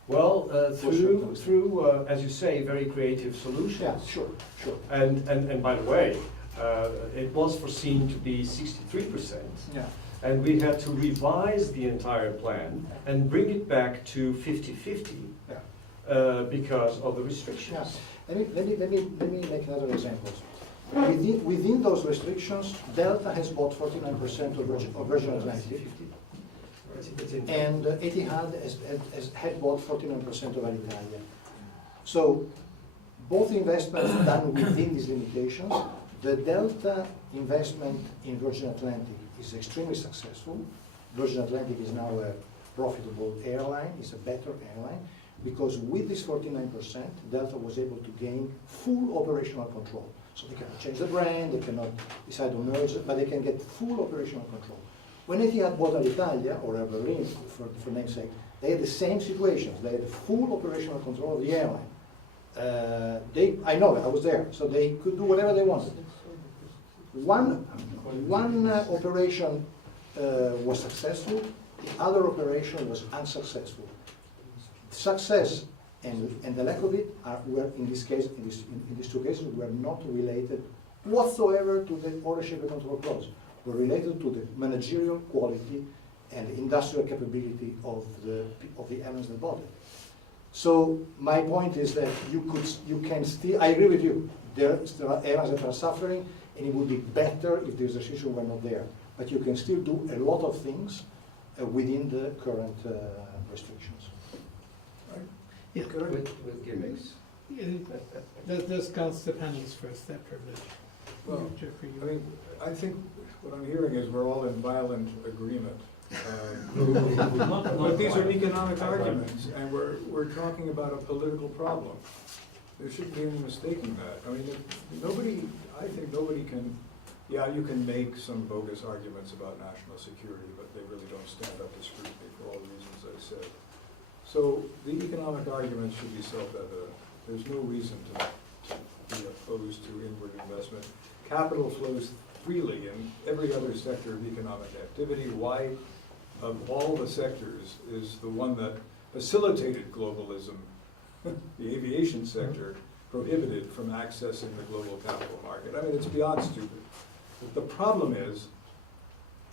Well, through as you say, very creative solutions. Yeah, sure. And by the way, it was foreseen to be 63%. Yeah. And we had to revise the entire plan and bring it back to 50-50 because of the restrictions. Yeah. Let me make another example. Within those restrictions, Delta has bought 49% of Virgin Atlantic, and Etihad had bought 49% of Alitalia. So both investments done within these limitations. The Delta investment in Virgin Atlantic is extremely successful. Virgin Atlantic is now a profitable airline, it's a better airline. because with this 49%, Delta was able to gain full operational control. So they cannot change the brand, they cannot decide on merge, but they can get full operational control. When Etihad bought Alitalia, or Air Berlin for namesake, they had the same situations. They had full operational control of the airline. I know it, I was there, so they could do whatever they wanted. One operation was successful, the other operation was unsuccessful. Success and the lack of it were, in this case, in these two cases, were not related whatsoever to the ownership and control clause. Were related to the managerial quality and the industrial capability of the airlines that bought it. So my point is that you can still, I agree with you, there are airlines that are suffering, and it would be better if this decision were not there. But you can still do a lot of things within the current restrictions. Yeah. With gimmicks. Yeah, let's discuss the panels first, that privilege. Well, Jeffrey, I mean, I think what I'm hearing is we're all in violent agreement. But these are economic arguments, and we're talking about a political problem. There shouldn't be any mistaking that. I mean, I think nobody can, yeah, you can make some bogus arguments about national security, but they really don't stand up to scrutiny for all the reasons I said. So the economic arguments should be self-evident. There's no reason to be opposed to inward investment. Capital flows freely in every other sector of economic activity. Why, of all the sectors, is the one that facilitated globalism, the aviation sector, prohibited from accessing the global capital market? I mean, it's beyond stupid. But the problem is,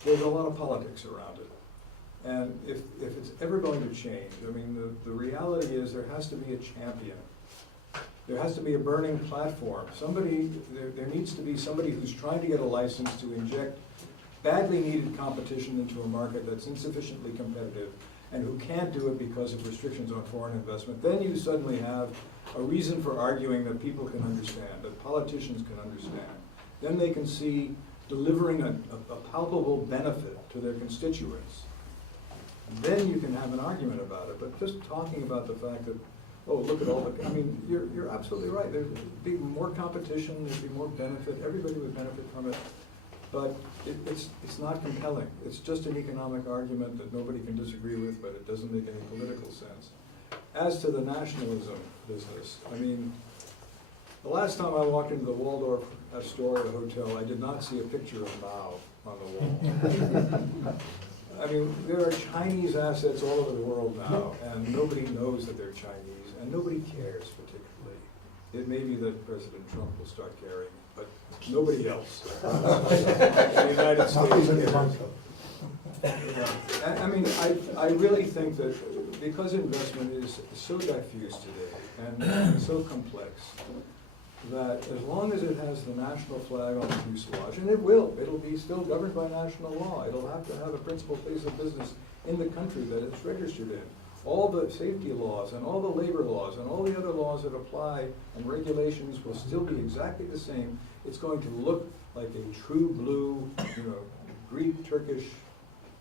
there's a lot of politics around it. And if it's ever going to change, I mean, the reality is there has to be a champion. There has to be a burning platform. There needs to be somebody who's trying to get a license to inject badly needed competition into a market that's insufficiently competitive and who can't do it because of restrictions on foreign investment. Then you suddenly have a reason for arguing that people can understand, that politicians can understand. Then they can see delivering a palpable benefit to their constituents. Then you can have an argument about it, but just talking about the fact that, oh, look at all the, I mean, you're absolutely right. There'd be more competition, there'd be more benefit, everybody would benefit from it, but it's not compelling. It's just an economic argument that nobody can disagree with, but it doesn't make any political sense. As to the nationalism business, I mean, the last time I walked into the Waldorf Astoria Hotel, I did not see a picture of Mao on the wall. I mean, there are Chinese assets all over the world now, and nobody knows that they're Chinese, and nobody cares particularly. It may be that President Trump will start caring, but nobody else. The United States cares. I mean, I really think that because investment is so diffuse today and so complex, that as long as it has the national flag on the fuselage, and it'll be still governed by national law. It'll have to have a principal place of business in the country that it's registered in. All the safety laws and all the labor laws and all the other laws that apply and regulations will still be exactly the same. It's going to look like a true blue, Greek, Turkish,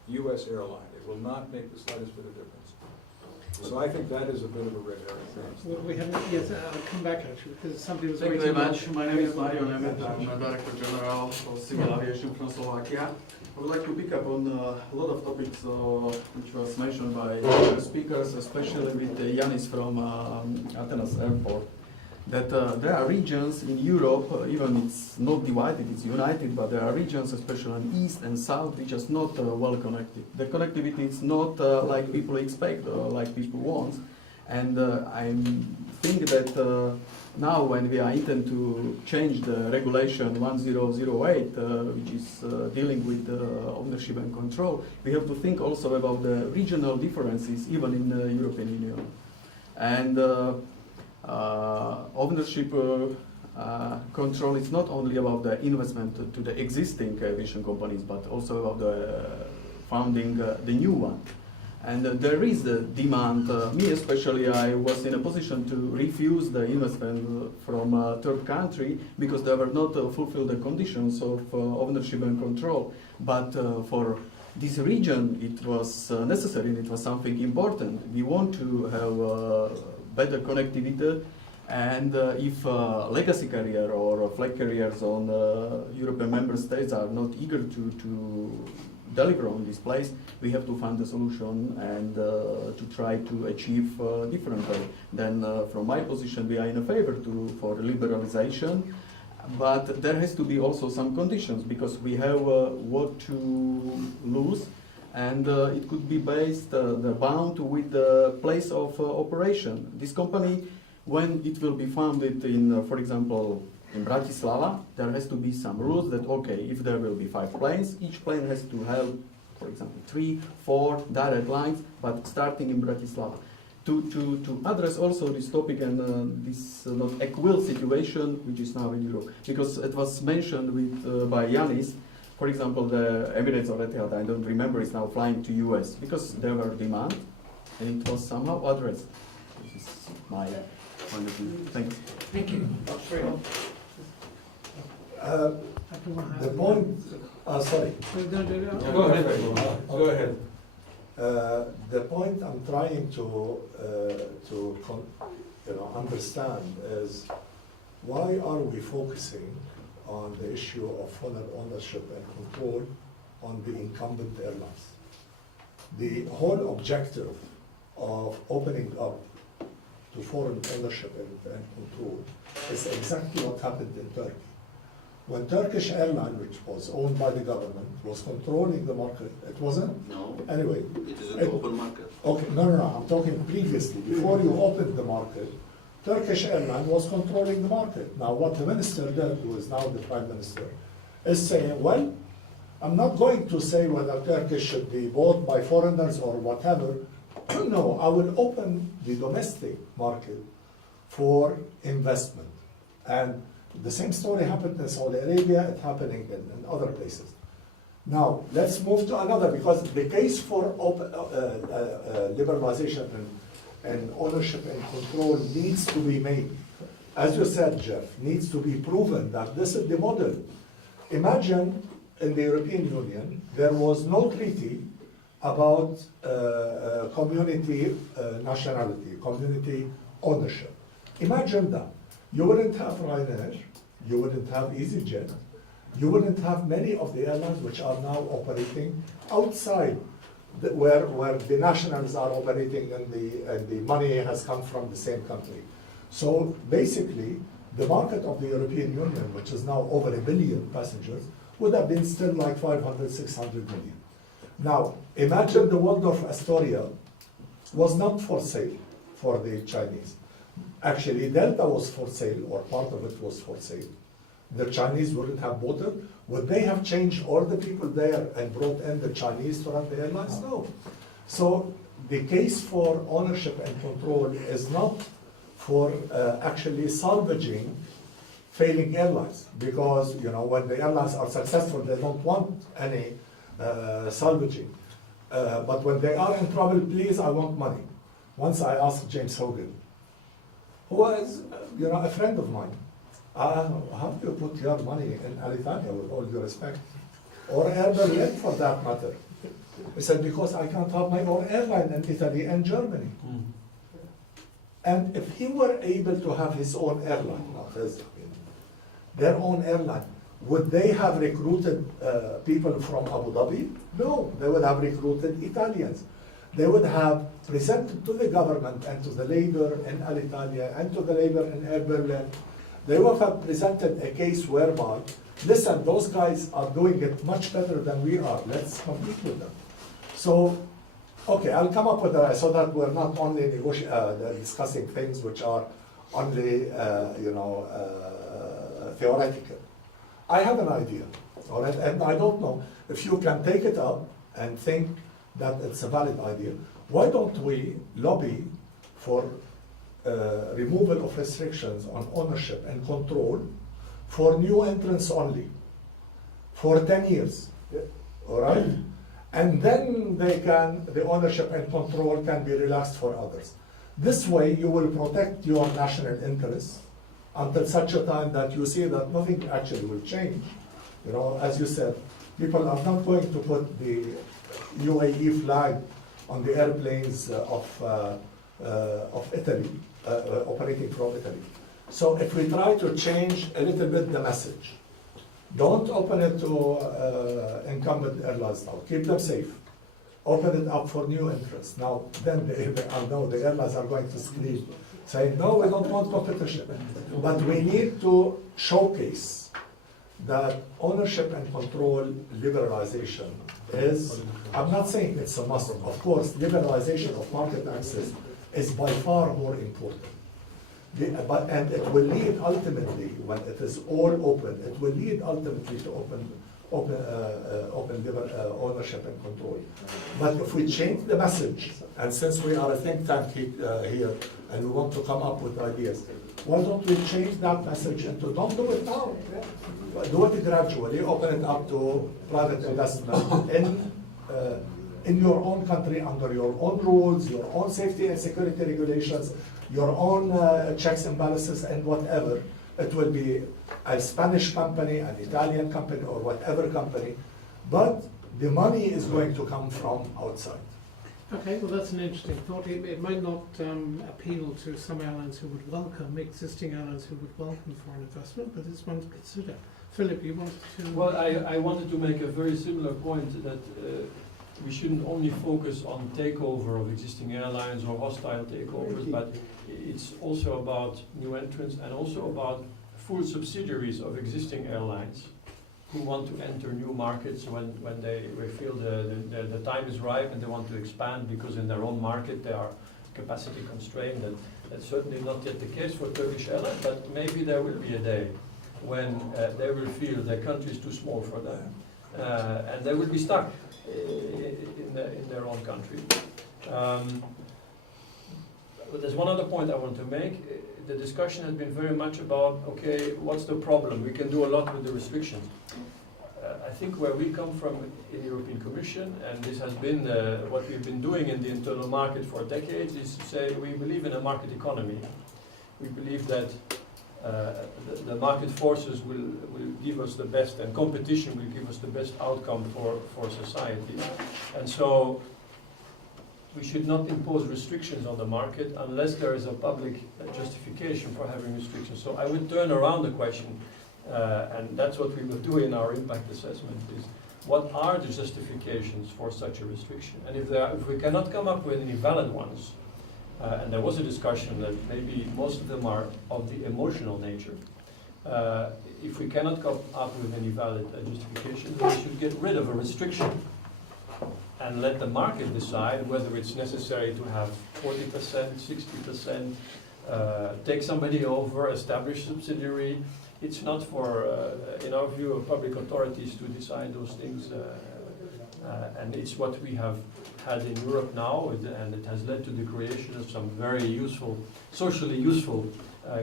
U.S. airline. It will not make the slightest bit of difference. So I think that is a bit of a red herring. well, we haven't, yes, I'll come back actually, because somebody was Thank you waiting. very much. My name is Mauro. I'm a Director General of Civil Aviation from Slovakia. I would like to pick up on a lot of topics which was mentioned by the speakers, especially with Yanis from Athens Airport. That there are regions in Europe, even it's not divided, it's united, but there are regions, especially in east and south, which is not well connected. The connectivity is not like people expect, like people want. And I think that now when we are intend to change the regulation 1008, which is dealing with ownership and control, we have to think also about the regional differences, even in the European Union. And ownership control is not only about the investment to the existing aviation companies, but also about the founding the new one. And there is the demand. Me especially, I was in a position to refuse the investment from a third country because they were not fulfilled the conditions of ownership and control. But for this region, it was necessary and it was something important. We want to have better connectivity, and if legacy carrier or flag carriers on European member states are not eager to deliver on this place, we have to find a solution and to try to achieve different way. Then from my position, we are in a favor for liberalization, but there has to be also some conditions, because we have what to lose, and it could be based, the bound with the place of operation. This company, when it will be founded in, for example, in Bratislava, there has to be some rules that, okay, if there will be 5 planes, each plane has to have, for example, 3, 4 direct lines, but starting in Bratislava. To address also this topic and this not equal situation which is now in Europe, because it was mentioned with by Yanis, for example, the Emirates or Etihad, I don't remember, is now flying to US because there were demand, and it was somehow addressed. This is my point of view. Thank you. Thank you. The point, sorry. Go ahead. Go ahead. The point I'm trying to understand is, why are we focusing on the issue of full ownership and control on the incumbent airlines? The whole objective of opening up to foreign ownership and control is exactly what happened in Turkey. When Turkish Airline, which was owned by the government, was controlling the market, it wasn't? No. Anyway. It is an open market. Okay, no, I'm talking previously, before you opened the market, Turkish Airline was controlling the market. Now what the minister did, who is now the prime minister, is saying, well, I'm not going to say whether Turkish should be bought by foreigners or whatever. No, I will open the domestic market for investment. And the same story happened in Saudi Arabia, it's happening in other places. Now, let's move to another, because the case for liberalization and ownership and control needs to be made. As you said, Jeff, needs to be proven that this is the model. Imagine in the European Union, there was no treaty about community nationality, community ownership. Imagine that. You wouldn't have Ryanair, you wouldn't have EasyJet, you wouldn't have many of the airlines which are now operating outside where the nationals are operating and the money has come from the same country. So basically, the market of the European Union, which is now over 1 billion passengers, would have been still like 500, 600 million. Now, imagine the Waldorf Astoria was not for sale for the Chinese. Actually, Delta was for sale, or part of it was for sale. The Chinese wouldn't have bought it. Would they have changed all the people there and brought in the Chinese to run the airlines? No. So the case for ownership and control is not for actually salvaging failing airlines, because when the airlines are successful, they don't want any salvaging. But when they are in trouble, please, I want money. Once I asked James Hogan, who was a friend of mine, how do you put your money in Alitalia, with all due respect, or Air Berlin for that matter? He said, because I can't have my own airline in Italy and Germany. And if he were able to have his own airline, not his, their own airline, would they have recruited people from Abu Dhabi? No, they would have recruited Italians. They would have presented to the government and to the labor in Alitalia and to the labor in Air Berlin. They would have presented a case whereby, listen, those guys are doing it much better than we are. Let's compete with them. So, okay, I'll come up with that so that we're not only discussing things which are only, theoretical. I have an idea, all right, and I don't know if you can take it up and think that it's a valid idea. Why don't we lobby for removal of restrictions on ownership and control for new entrants only, for 10 years, all right? And then the ownership and control can be relaxed for others. This way you will protect your national interests until such a time that you see that nothing actually will change. As you said, people are not going to put the UAE flag on the airplanes of Italy, operating from Italy. So if we try to change a little bit the message, don't open it to incumbent airlines now, keep them safe. Open it up for new interests. Now, then the airlines are going to scream, saying, no, we don't want competition. But we need to showcase that ownership and control liberalization is, I'm not saying it's a must. Of course, liberalization of market access is by far more important. And it will lead ultimately, when it is all open, it will lead ultimately to open ownership and control. But if we change the message, and since we are a think tank here, and we want to come up with ideas, why don't we change that message into, don't do it now, do it gradually, open it up to private investment in your own country, under your own rules, your own safety and security regulations, your own checks and balances, and whatever. It will be a Spanish company, an Italian company, or whatever company, but the money is going to come from outside. Okay, well, that's an interesting thought. It might not appeal to some airlines who would welcome, existing airlines who would welcome foreign investment, but it's one to consider. Philip, you wanted to... Well, I wanted to make a very similar point that we shouldn't only focus on takeover of existing airlines or hostile takeovers, but it's also about new entrants and also about full subsidiaries of existing airlines who want to enter new markets when they feel the time is ripe and they want to expand because in their own market they are capacity constrained. And that's certainly not yet the case for Turkish Airlines, but maybe there will be a day when they will feel their country is too small for them and they will be stuck in their own country. But there's one other point I want to make. The discussion has been very much about, okay, what's the problem? We can do a lot with the restrictions. I think where we come from in the European Commission, and this has been what we've been doing in the internal market for decades, is to say we believe in a market economy. We believe that the market forces will give us the best, and competition will give us the best outcome for society. And so we should not impose restrictions on the market unless there is a public justification for having restrictions. So I would turn around the question, and that's what we will do in our impact assessment, is what are the justifications for such a restriction? And if we cannot come up with any valid ones, and there was a discussion that maybe most of them are of the emotional nature, if we cannot come up with any valid justification, then we should get rid of a restriction and let the market decide whether it's necessary to have 40%, 60%, take somebody over, establish subsidiary. It's not for, in our view, public authorities to decide those things, and it's what we have had in Europe now, and it has led to the creation of some very useful, socially useful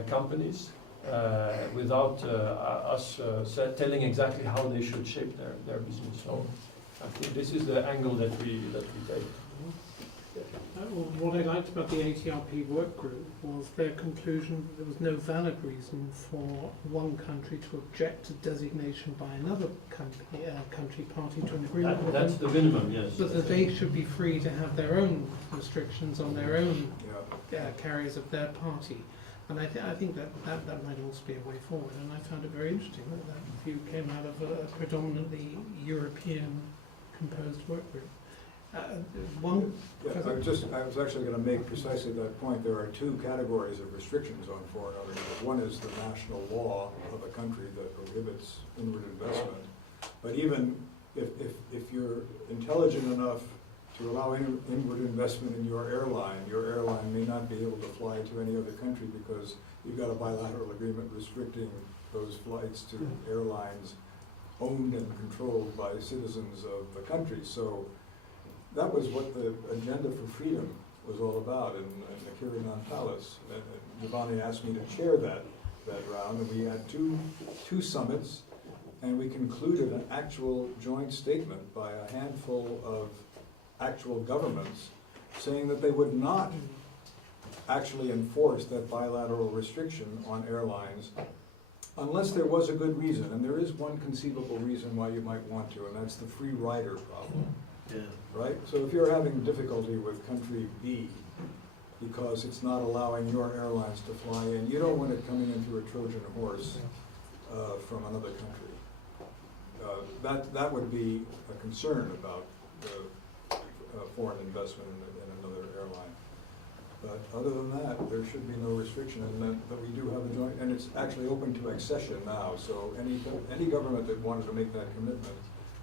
companies, without us telling exactly how they should shape their business. So I think this is the angle that we take. What I liked about the ATRP work group was their conclusion that there was no valid reason for one country to object to designation by another country party to an agreement with That's them, the minimum, yes. but that they should be free to have their own restrictions on their own carriers of their party. And I think that might also be a way forward. And I found it very interesting that view came out of a predominantly European composed work group. I was actually going to make precisely that point. There are two categories of restrictions on foreign ownership. One is the national law of a country that prohibits inward investment. But even if you're intelligent enough to allow inward investment in your airline may not be able to fly to any other country because you've got a bilateral agreement restricting those flights to airlines owned and controlled by citizens of the country. So that was what the Agenda for Freedom was all about in the Kirinan Palace. And Giovanni asked me to chair that round, and we had two summits, and we concluded an actual joint statement by a handful of actual governments saying that they would not actually enforce that bilateral restriction on airlines unless there was a good reason. And there is one conceivable reason why you might want to, and that's the free rider problem. Yeah. right? So if you're having difficulty with country B because it's not allowing your airlines to fly in, you don't want it coming in through a Trojan horse from another country. That would be a concern about foreign investment in another airline. But other than that, there should be no restriction, and that we do have a joint, and it's actually open to accession now, so any government that wanted to make that commitment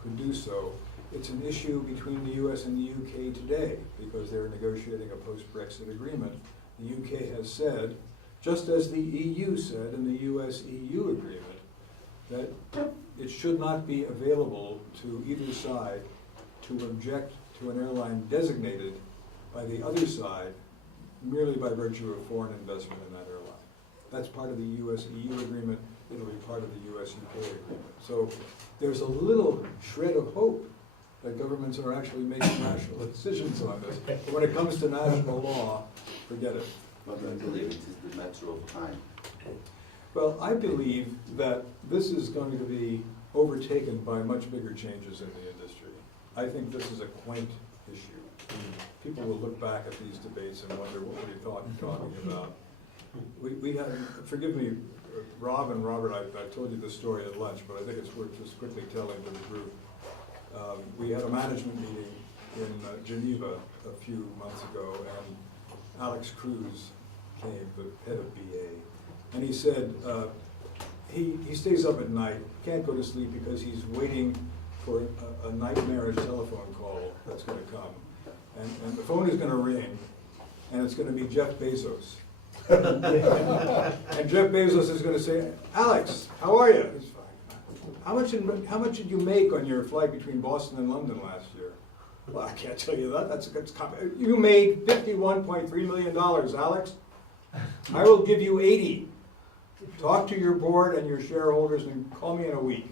could do so. It's an issue between the US and the UK today, because they're negotiating a post-Brexit agreement. The UK has said, just as the EU said in the US-EU agreement, that it should not be available to either side to object to an airline designated by the other side merely by virtue of foreign investment in that airline. That's part of the US-EU agreement. It'll be part of the US-UK agreement. So there's a little shred of hope that governments are actually making national decisions on this. But when it comes to national law, forget it. But I believe it is the matter of time. Well, I believe that this is going to be overtaken by much bigger changes in the industry. I think this is a quaint issue. People will look back at these debates and wonder what we thought and talking about. We had, forgive me, Rob and Robert, I told you this story at lunch, but I think it's worth just quickly telling to the group. We had a management meeting in Geneva a few months ago, and Alex Cruz came, the head of BA, and he said he stays up at night, can't go to sleep because he's waiting for a nightmarish telephone call that's going to come. And the phone is going to ring, and it's going to be Jeff Bezos. And Jeff Bezos is going to say, Alex, how are you? He's fine. How much did you make on your flight between Boston and London last year? Well, I can't tell you that. That's you made $51.3 million, Alex. I will give you 80. Talk to your board and your shareholders and call me in a week.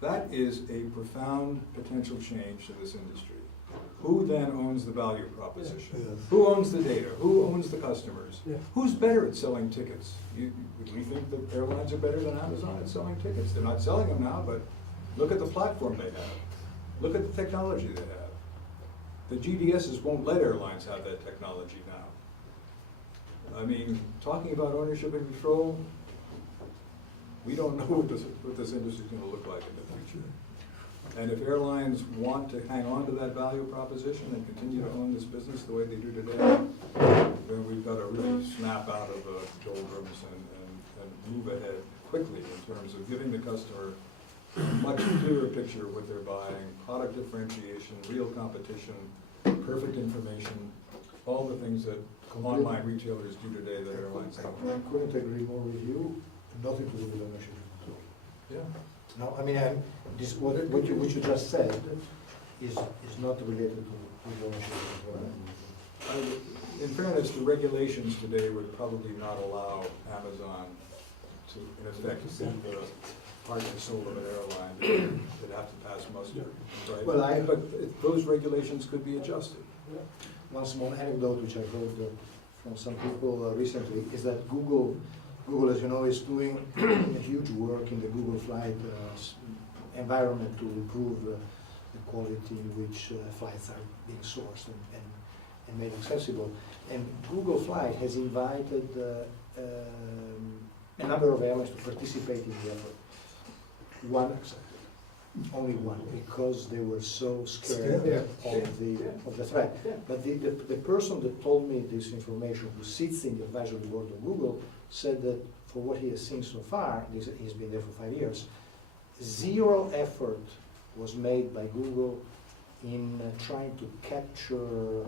That is a profound potential change to this industry. Who then owns the value proposition? Yes. Who owns the data? Who owns the customers? Yeah. Who's better at selling tickets? We think that airlines are better than Amazon at selling tickets. They're not selling them now, but look at the platform they have. Look at the technology they have. The GDSs won't let airlines have that technology now. I mean, talking about ownership and control, we don't know what this industry is going to look like in the future. And if airlines want to hang on to that value proposition and continue to own this business the way they do today, then we've got to really snap out of the doldrums and move ahead quickly in terms of giving the customer a much clearer picture of what they're buying, product differentiation, real competition, perfect information, all the things that online retailers do today that airlines don't. I couldn't agree more with you. Nothing to do with ownership and control. Yeah. No, I mean, what you just said is not related to ownership and control. In fairness, the regulations today would probably not allow Amazon to, in effect, be the heart and soul of an airline. They'd have to pass muster, right? Well, but those regulations could be adjusted. One small anecdote which I heard from some people recently is that Google, as you know, is doing a huge work in the Google Flight environment to improve the quality in which flights are being sourced and made accessible. And Google Flight has invited a number of airlines to participate in the effort. One accepted. Only one, because they were so scared of the threat. But the person that told me this information, who sits in the advisory board of Google, said that for what he has seen so far, he's been there for 5 years, zero effort was made by Google in trying to capture,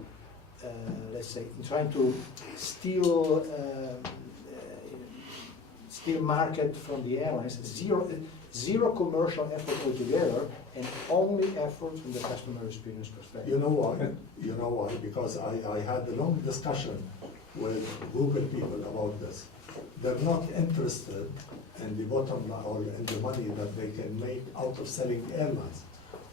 let's say, in trying to steal market from the airlines. Zero commercial effort altogether, and only effort from the customer experience perspective. You know why? You know why? Because I had a long discussion with Google people about this. They're not interested in the bottom line or in the money that they can make out of selling airlines.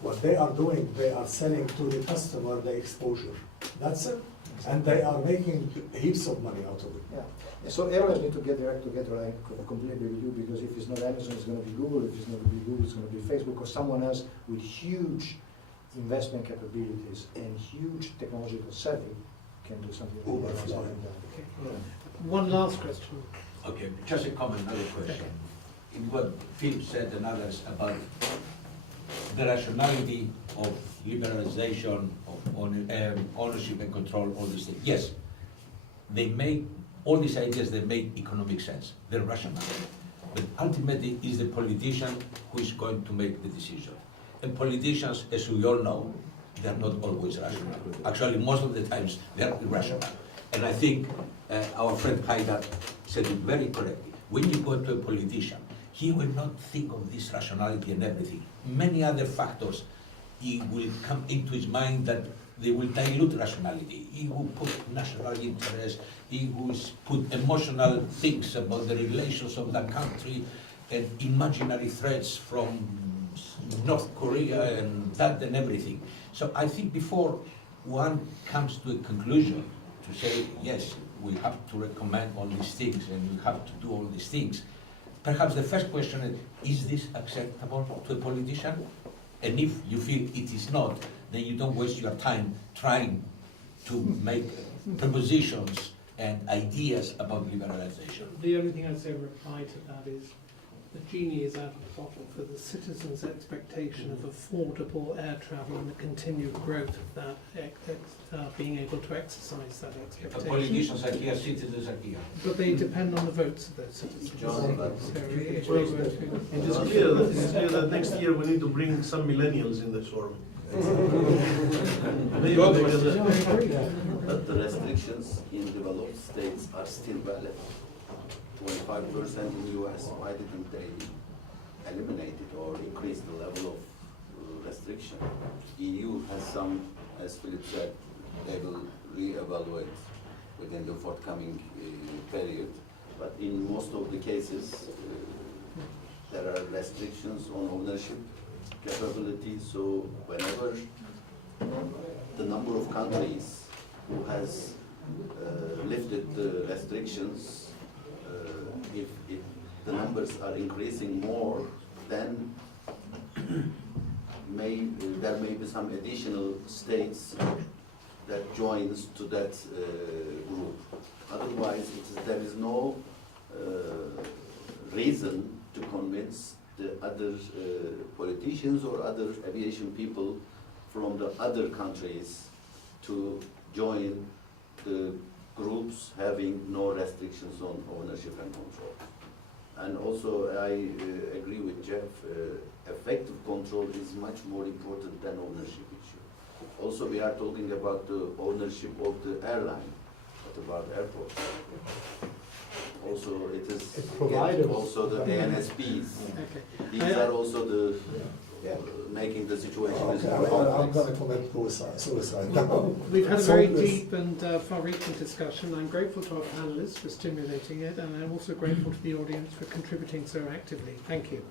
What they are doing, they are selling to the customer the exposure. That's it. and they are making heaps of money out of it. Yeah, and so airlines need to get their act together. I completely with you, because if it's not Amazon, it's gonna be Google. If it's not gonna be Google, it's gonna be Facebook or someone else with huge investment capabilities and huge technological savvy can do something like Uber, that. flying. One last question. Okay, just a comment, another question. In what Philip said and others about the rationality of liberalization, of ownership and control, all these things. Yes, they make, all these ideas, they make economic sense, they're rational. But ultimately, it's the politician who is going to make the decision. And politicians, as we all know, they're not always rational. Actually, most of the times, they're irrational. And I think our friend Haydar said it very correctly. When you go to a politician, he will not think of this rationality and everything. Many other factors, he will come into his mind that they will dilute rationality. He will put national interest, he will put emotional things about the relations of that country and imaginary threats from North Korea and that and everything. So I think before one comes to a conclusion to say, yes, we have to recommend all these things and we have to do all these things, perhaps the first question is this acceptable to a politician? And if you feel it is not, then you don't waste your time trying to make propositions and ideas about liberalization. The only thing I'd say in reply to that is the genie is out of the bottle for the citizens' expectation of affordable air travel and the continued growth of that, being able to exercise that If expectation. politicians are here, citizens are here. But they depend on the votes of those citizens. John, So if we were to- It is clear that next year we need to bring some millennials in this forum. Maybe because, I agree. But the restrictions in developed states are still valid. 25% in the US, why didn't they eliminate it or increase the level of restriction? EU has some, as Philip said, they will reevaluate within the forthcoming period. But in most of the cases, there are restrictions on ownership capability, so whenever the number of countries who has lifted the restrictions, if the numbers are increasing more, then there may be some additional states that joins to that group. Otherwise, there is no reason to convince the other politicians or other aviation people from the other countries to join the groups having no restrictions on ownership and control. And also, I agree with Jeff, effective control is much more important than ownership issue. Also, we are talking about the ownership of the airline, what about airports? Also, it is providers. also the ANSPs. Okay. These are also the making the situation is Okay, more I'm complex. gonna commit suicide now. We've had a It's very hopeless. deep and far-reaching discussion. I'm grateful to our panellists for stimulating it, and I'm also grateful to the audience for contributing so actively. Thank you.